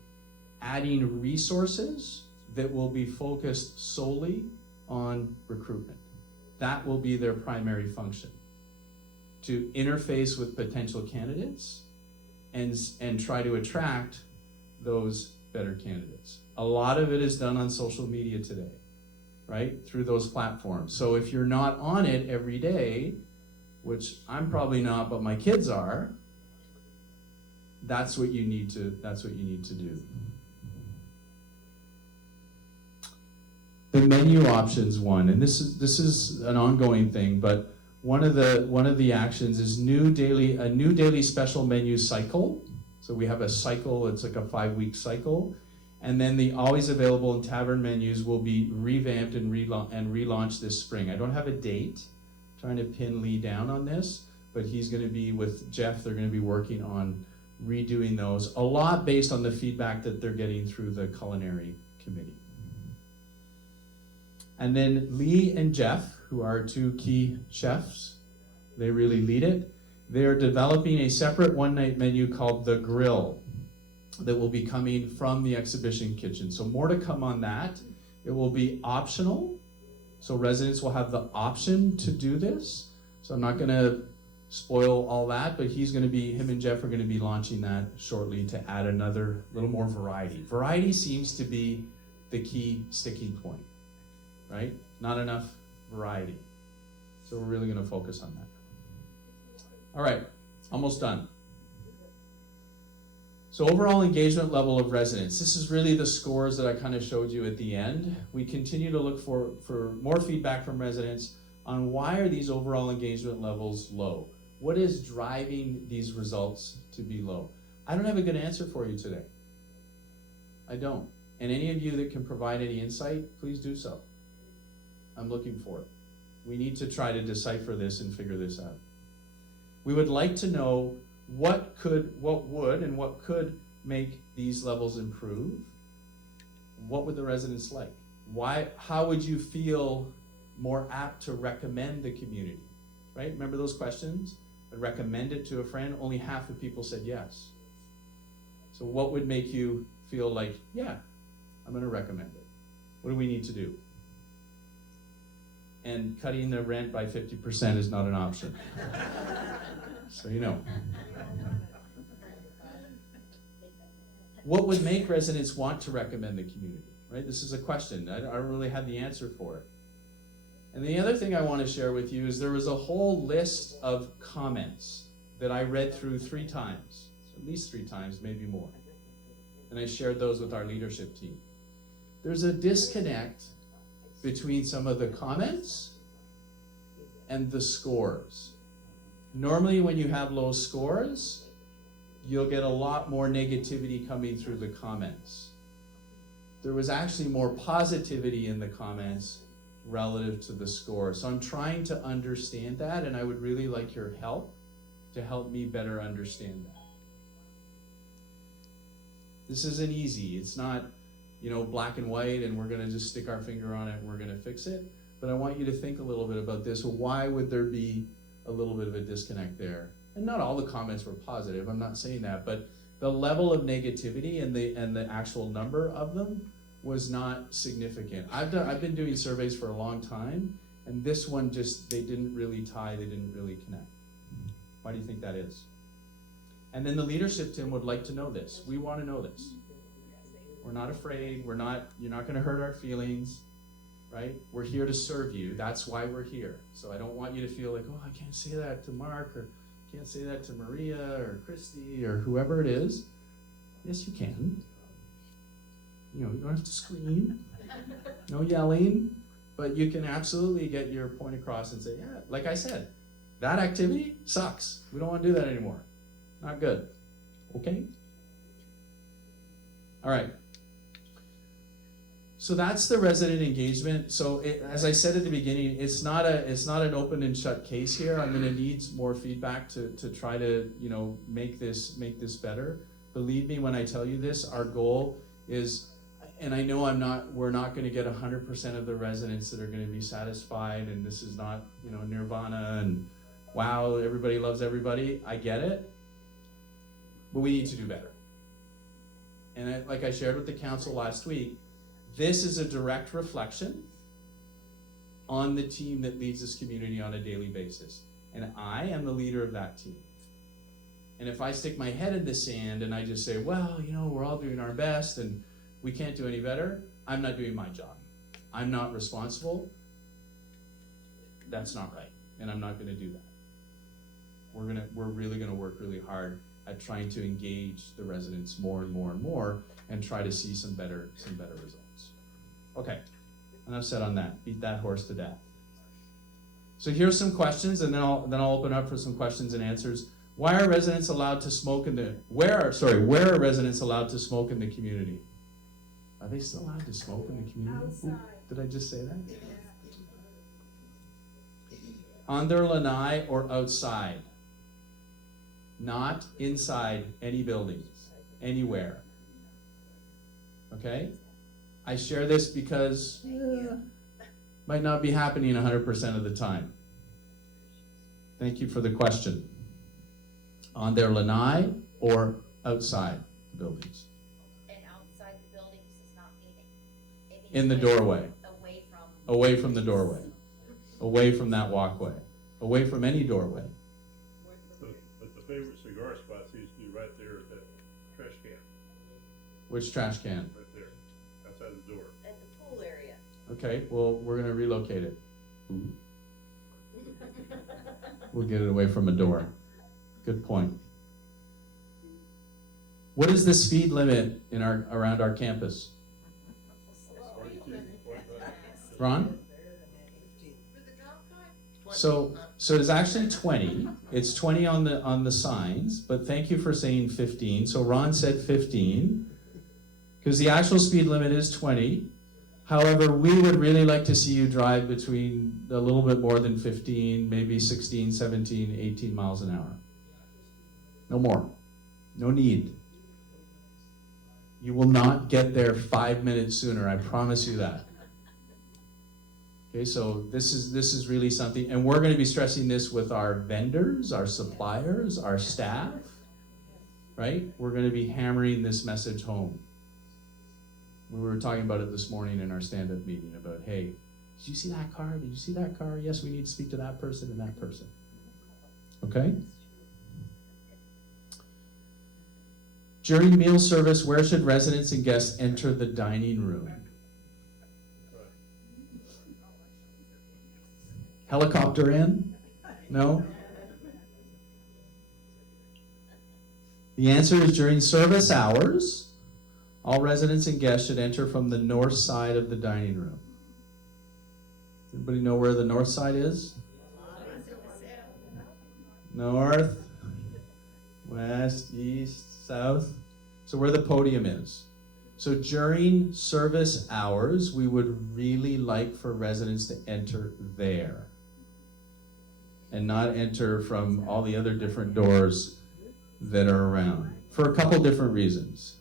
adding resources that will be focused solely on recruitment. That will be their primary function, to interface with potential candidates and try to attract those better candidates. A lot of it is done on social media today, right? Through those platforms. So if you're not on it every day, which I'm probably not, but my kids are, that's what you need to do. The menu options one, and this is an ongoing thing, but one of the actions is a new daily special menu cycle. So we have a cycle, it's like a 5-week cycle. And then the always available and tavern menus will be revamped and relaunched this spring. I don't have a date. I'm trying to pin Lee down on this, but he's going to be with Jeff. They're going to be working on redoing those, a lot based on the feedback that they're getting through the culinary committee. And then Lee and Jeff, who are two key chefs, they really lead it. They're developing a separate one-night menu called The Grill that will be coming from the exhibition kitchen. So more to come on that. It will be optional, so residents will have the option to do this. So I'm not gonna spoil all that, but him and Jeff are gonna be launching that shortly to add another little more variety. Variety seems to be the key sticking point, right? Not enough variety. So we're really gonna focus on that. All right, almost done. So overall engagement level of residents. This is really the scores that I kind of showed you at the end. We continue to look for more feedback from residents on why are these overall engagement levels low? What is driving these results to be low? I don't have a good answer for you today. I don't. And any of you that can provide any insight, please do so. I'm looking for it. We need to try to decipher this and figure this out. We would like to know what would make these levels improve. What would the residents like? How would you feel more apt to recommend the community, right? Remember those questions? I recommend it to a friend, only half the people said yes. So what would make you feel like, yeah, I'm gonna recommend it? What do we need to do? And cutting the rent by 50% is not an option. So you know. What would make residents want to recommend the community, right? This is a question. I don't really have the answer for it. And the other thing I want to share with you is there was a whole list of comments that I read through 3 times, at least 3 times, maybe more. And I shared those with our leadership team. There's a disconnect between some of the comments and the scores. Normally when you have low scores, you'll get a lot more negativity coming through the comments. There was actually more positivity in the comments relative to the score. So I'm trying to understand that, and I would really like your help to help me better understand that. This isn't easy. It's not, black and white and we're gonna just stick our finger on it and we're gonna fix it. But I want you to think a little bit about this. Why would there be a little bit of a disconnect there? And not all the comments were positive, I'm not saying that, but the level of negativity and the actual number of them was not significant. I've been doing surveys for a long time, and this one they didn't really tie, they didn't really connect. Why do you think that is? And then the leadership team would like to know this. We want to know this. We're not afraid, you're not gonna hurt our feelings, right? We're here to serve you, that's why we're here. So I don't want you to feel like, oh, I can't say that to Mark, or can't say that to Maria or Christy or whoever it is. Yes, you can. You don't have to scream. No yelling. But you can absolutely get your point across and say, yeah, like I said, that activity sucks. We don't want to do that anymore. Not good. Okay? All right. So that's the resident engagement. So as I said at the beginning, it's not an open and shut case here. I'm going to need more feedback to try to make this better. Believe me when I tell you this. Our goal is, and I know we're not going to get 100% of the residents that are going to be satisfied, and this is not nirvana and wow, everybody loves everybody. I get it, but we need to do better. And like I shared with the council last week, this is a direct reflection on the team that leads this community on a daily basis. And I am the leader of that team. And if I stick my head in the sand and I just say, well, we're all doing our best and we can't do any better, I'm not doing my job. I'm not responsible. That's not right. And I'm not going to do that. We're really going to work really hard at trying to engage the residents more and more and more and try to see some better results. Okay, enough said on that. Beat that horse to death. So here's some questions, and then I'll open up for some questions and answers. Why are residents allowed to smoke where are residents allowed to smoke in the community? Are they still allowed to smoke in the community? Outside. Did I just say that? On their lanai or outside. Not inside any buildings, anywhere. Okay? I share this because might not be happening 100% of the time. Thank you for the question. On their lanai or outside the buildings? And outside the buildings is not meaning. It means In the doorway. Away from. Away from the doorway. Away from that walkway. Away from any doorway. But the favorite cigar spot seems to be right there at that trash can, Which trash can? right there, outside the door. At the pool area. Okay, well, we're gonna relocate it. We'll get it away from a door. Good point. What is the speed limit around our campus? 42, 45. Ron? For the drop card? So it's actually 20. It's 20 on the signs, but thank you for saying 15. So Ron said 15, because the actual speed limit is 20. However, we would really like to see you drive between a little bit more than 15, maybe 16, 17, 18 miles an hour. No more. No need. You will not get there 5 minutes sooner, I promise you that. Okay, so this is really something, and we're going to be stressing this with our vendors, our suppliers, our staff, right? We're going to be hammering this message home. We were talking about it this morning in our stand-up meeting about, hey, did you see that car? Did you see that car? Yes, we need to speak to that person and that person. Okay? During meal service, where should residents and guests enter the dining room? Helicopter in? No? The answer is during service hours, all residents and guests should enter from the north side of the dining room. Everybody know where the north side is? North, west, east, south. So where the podium is. So during service hours, we would really like for residents to enter there and not enter from all the other different doors that are around for a couple different reasons.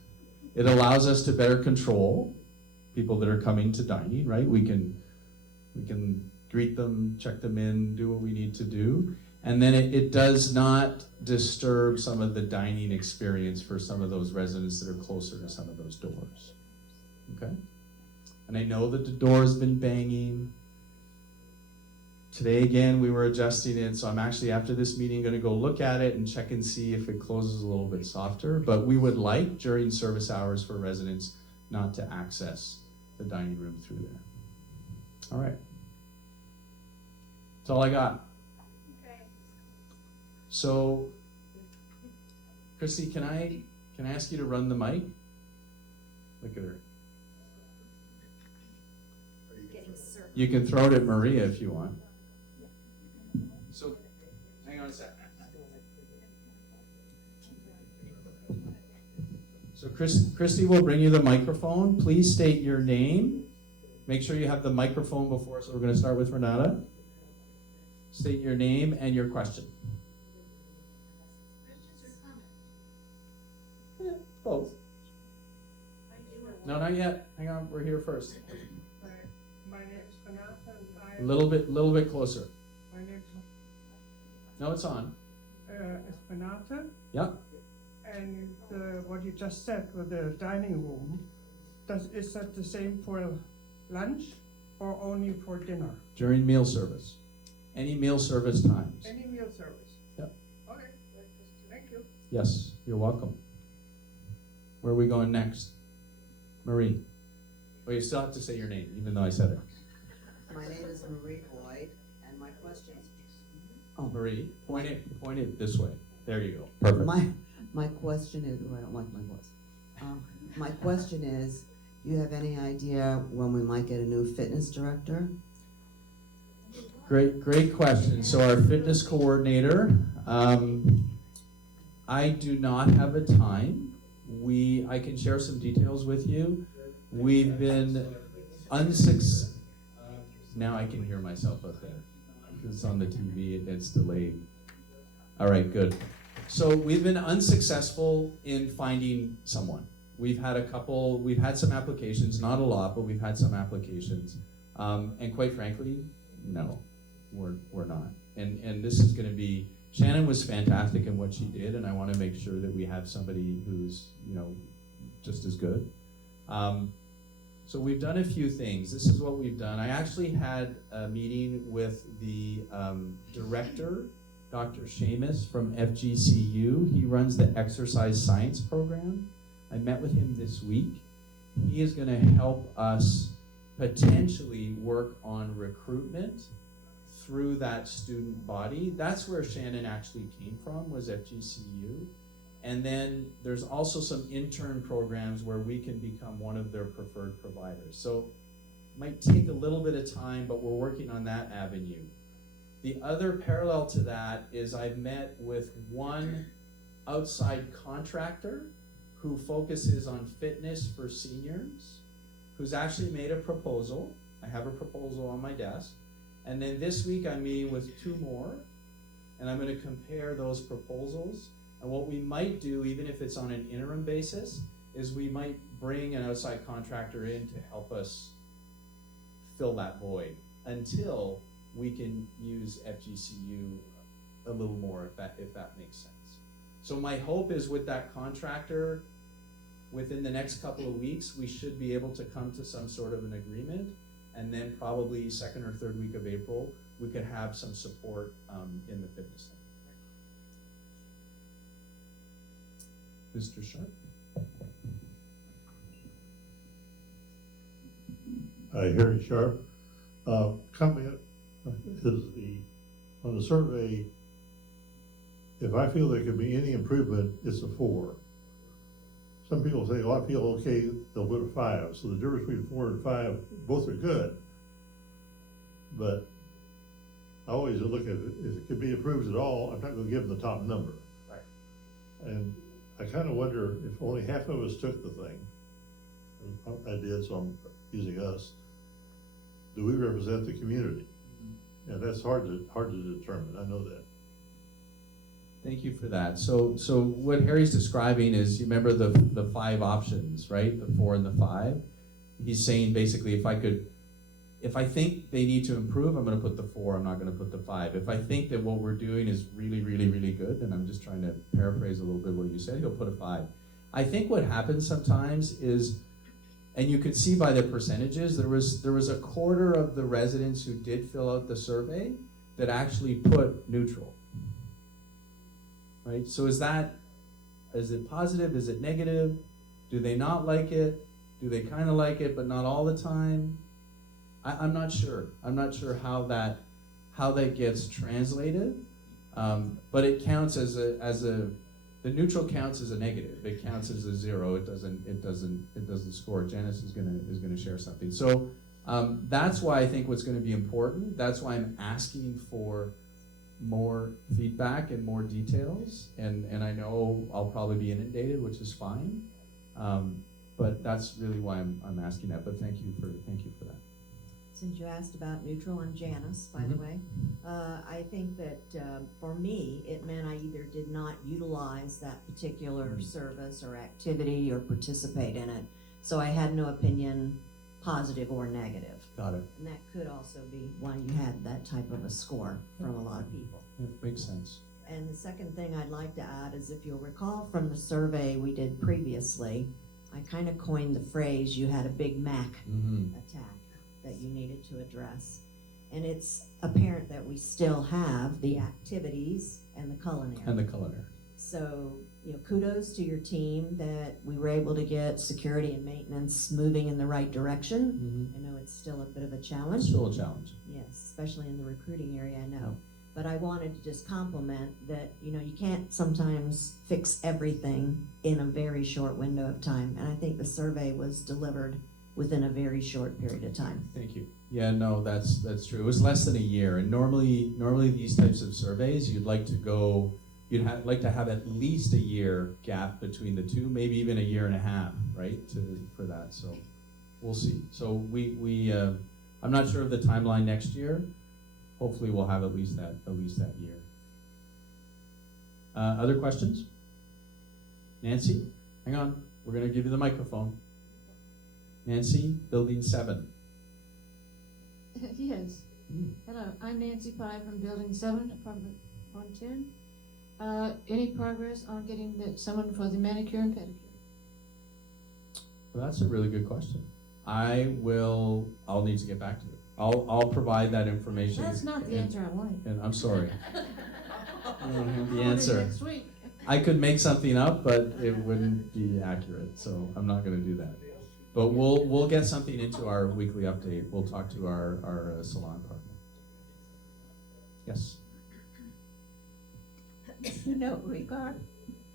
It allows us to better control people that are coming to dining, right? We can greet them, check them in, do what we need to do. And then it does not disturb some of the dining experience for some of those residents that are closer to some of those doors. Okay? And I know that the door has been banging. Today again, we were adjusting it, so I'm actually after this meeting going to go look at it and check and see if it closes a little bit softer. But we would like during service hours for residents not to access the dining room through there. All right. That's all I got. Okay. So, Christy, can I ask you to run the mic? Look at her. Getting served. You can throw it at Maria if you want. So, hang on a sec. So Christy will bring you the microphone. Please state your name Make sure you have the microphone before, so we're gonna start with Renata. State your name and your question. Questions or comments? Both. No, not yet. Hang on, we're here first. My name is Renata and A little bit closer. my name No, it's on. is Renata. Yep. And what you just said with the dining room, is that the same for lunch or only for dinner? During meal service. Any meal service times. Any meal service? Yep. Okay, thank you. Yes, you're welcome. Where are we going next? Marie. Well, you still have to say your name, even though I said it. My name is Marie Boyd, and my question is. Marie, point it this way. There you go. Perfect. My question is, oh, I don't like my voice. My question is, do you have any idea when we might get a new fitness director? Great question. So our fitness coordinator, I do not have a time. I can share some details with you. We've been unsuccessful. Now I can hear myself up there. It's on the TV, it's delayed. All right, good. So we've been unsuccessful in finding someone. We've had some applications, not a lot, but we've had some applications. And quite frankly, no, we're not. And this is gonna be, Shannon was fantastic in what she did, and I wanna make sure that we have somebody who's, just as good. So we've done a few things. This is what we've done. I actually had a meeting with the director, Dr. Seamus from FGCU. He runs the exercise science program. I met with him this week. He is gonna help us potentially work on recruitment through that student body. That's where Shannon actually came from, was FGCU. And then there's also some intern programs where we can become one of their preferred providers. So it might take a little bit of time, but we're working on that avenue. The other parallel to that is I've met with one outside contractor who focuses on fitness for seniors, who's actually made a proposal. I have a proposal on my desk. And then this week I'm meeting with two more, and I'm gonna compare those proposals. And what we might do, even if it's on an interim basis, is we might bring an outside contractor in to help us fill that void until we can use FGCU a little more, if that makes sense. So my hope is with that contractor, within the next couple of weeks, we should be able to come to some sort of an agreement, and then probably second or third week of April, we could have some support in the fitness center. Mr. Sharp? Harry Sharp. Comment is on the survey, if I feel there could be any improvement, it's a 4. Some people say, oh, I feel okay, they'll put a 5. So the difference between 4 and 5, both are good. But I always look at it, if it could be improved at all, I'm not gonna give them the top number. Right. And I kinda wonder if only half of us took the thing, and I did, so I'm using us, do we represent the community? And that's hard to determine, I know that. Thank you for that. So what Harry's describing is, you remember the 5 options, right? The 4 and the 5. He's saying basically, if I think they need to improve, I'm gonna put the 4, I'm not gonna put the 5. If I think that what we're doing is really, really, really good, and I'm just trying to paraphrase a little bit what you said, he'll put a 5. I think what happens sometimes is, and you could see by the percentages, there was a quarter of the residents who did fill out the survey that actually put neutral. Right? So is it positive? Is it negative? Do they not like it? Do they kind of like it, but not all the time? I'm not sure. I'm not sure how that gets translated. But it counts the neutral counts as a negative. It counts as a 0. It doesn't score. Janice is gonna share something. So that's why I think what's going to be important. That's why I'm asking for more feedback and more details. And I know I'll probably be inundated, which is fine. But that's really why I'm asking that. But thank you for that. Since you asked about neutral, I'm Janice, by the Mhm. way. I think that for me, it meant I either did not utilize that particular service or activity or participate in it. So I had no opinion, positive or negative. Got it. And that could also be why you had that type of a score from a lot of people. It makes sense. And the second thing I'd like to add is if you'll recall from the survey we did previously, I kind of coined the phrase, you had a Big Mac Mm-hmm. attack that you needed to address. And it's apparent that we still have the activities and the culinary. And the culinary. So, kudos to your team that we were able to get security and maintenance moving in the right direction. Mm-hmm. I know it's still a bit of a challenge. Still a challenge. Yes, especially in the recruiting area, I know. But I wanted to just compliment that, you can't sometimes fix everything in a very short window of time. And I think the survey was delivered within a very short period of time. Thank you. Yeah, no, that's true. It was less than a year, and normally these types of surveys, you'd like to have at least a year gap between the two, maybe even a year and a half, right? For that. So we'll see. So I'm not sure of the timeline next year. Hopefully, we'll have at least that year. Other questions? Nancy, hang on. We're going to give you the microphone. Nancy, Building 7. Yes. Hello, I'm Nancy Pye from Building 7, Apartment 110. Any progress on getting someone for the manicure and pedicure? Well, that's a really good question. I'll need to get back to it. I'll provide that information. That's not the answer I wanted. And I'm sorry. I don't have the I'll do it answer. next week. I could make something up, but it wouldn't be accurate, so I'm not going to do that. But we'll get something into our weekly update. We'll talk to our salon partner. Yes. Regarding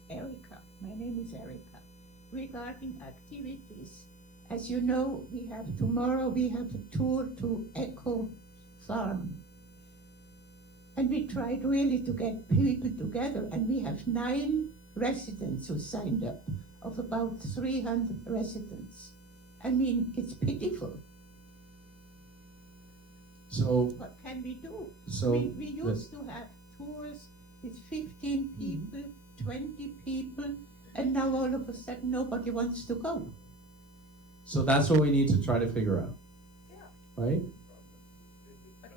Erica, my name is Erica. Regarding activities, as you know, tomorrow we have a tour to Echo Farm. And we tried really to get people together, and we have 9 residents who signed up, of about 300 residents. I mean, it's pitiful. So What can we do? So we used to have tours with 15 people, 20 people, and now all of a sudden nobody wants to go. So that's what we need to try to figure out, right?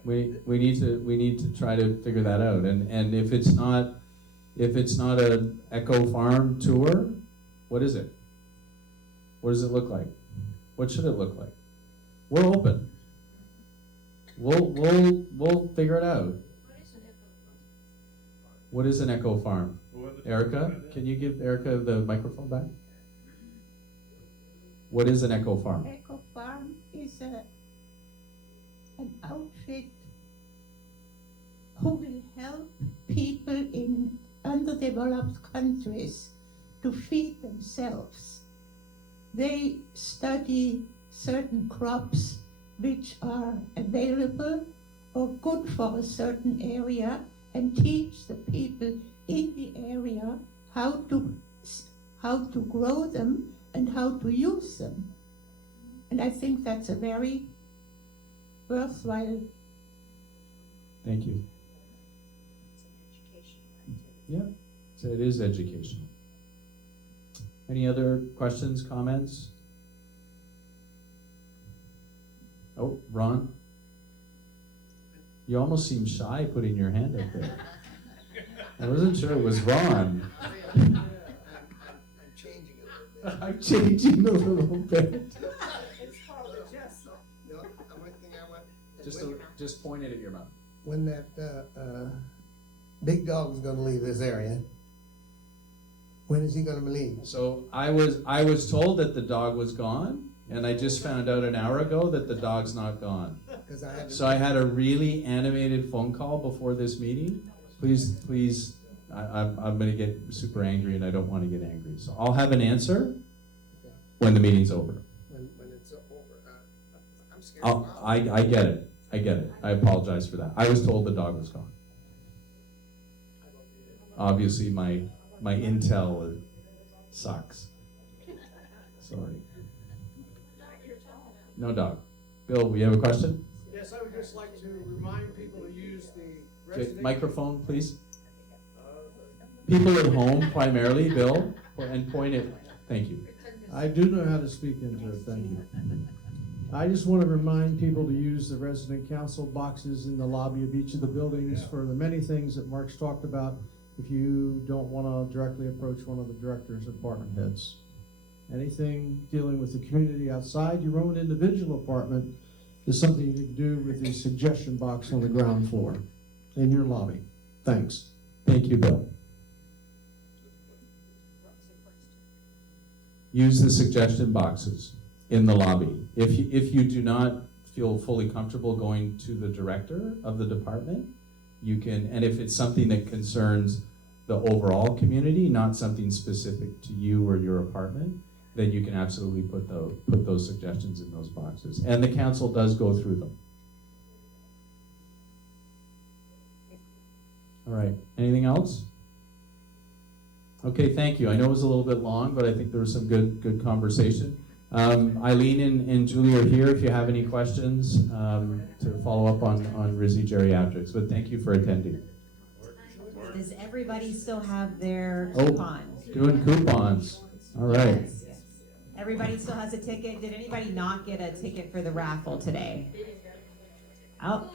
We need to try to figure that out, and if it's not an Echo Farm tour, what is it? What does it look like? What should it look like? We're open. We'll figure it out. What is an Echo Farm? Erica, can you give Erica the microphone back? What is an Echo Farm? Echo Farm is an outfit who will help people in underdeveloped countries to feed themselves. They study certain crops which are available or good for a certain area and teach the people in the area how to grow them and how to use them. And I think that's a very worthwhile. Thank you. It's an educational activity. Yeah, so it is educational. Any other questions, comments? Oh, Ron? You almost seem shy putting your hand up there. I wasn't sure it was Ron. I'm changing a little bit. It's called a jest. The only thing I want, Just point it at your mouth. when that big dog is gonna leave this area, when is he gonna leave? So I was told that the dog was gone, and I just found out an hour ago that the dog's not gone. 'Cause I had to. So I had a really animated phone call before this meeting. Please, I'm gonna get super angry, and I don't want to get angry. So I'll have an answer when the meeting's over. When it's over, I'm scared. I get it. I apologize for that. I was told the dog was gone. Obviously, my intel sucks. Sorry. No dog. Bill, we have a question? just like to remind people to use the Okay, resident. microphone, please. People at home primarily, Bill, and point it, thank you. I do know how to speak into it, thank you. I just want to remind people to use the resident council boxes in the lobby of each of the buildings for the many things that Mark's talked about if you don't want to directly approach one of the directors or department heads. Anything dealing with the community outside your own individual apartment is something you can do with the suggestion box on the ground floor in your lobby. Thanks. Thank you, Bill. Use the suggestion boxes in the lobby. If you do not feel fully comfortable going to the director of the department, you can, and if it's something that concerns the overall community, not something specific to you or your apartment, then you can absolutely put those suggestions in those boxes. And the council does go through them. All right, anything else? Okay, thank you. I know it was a little bit long, but I think there was some good conversation. Eileen and Julie are here if you have any questions to follow up on RISI Geriatrics, but thank you for attending. Does everybody still have their Oh, coupons? doing coupons. All right. Yes. Everybody still has a ticket. Did anybody not get a ticket for the raffle today? Oh,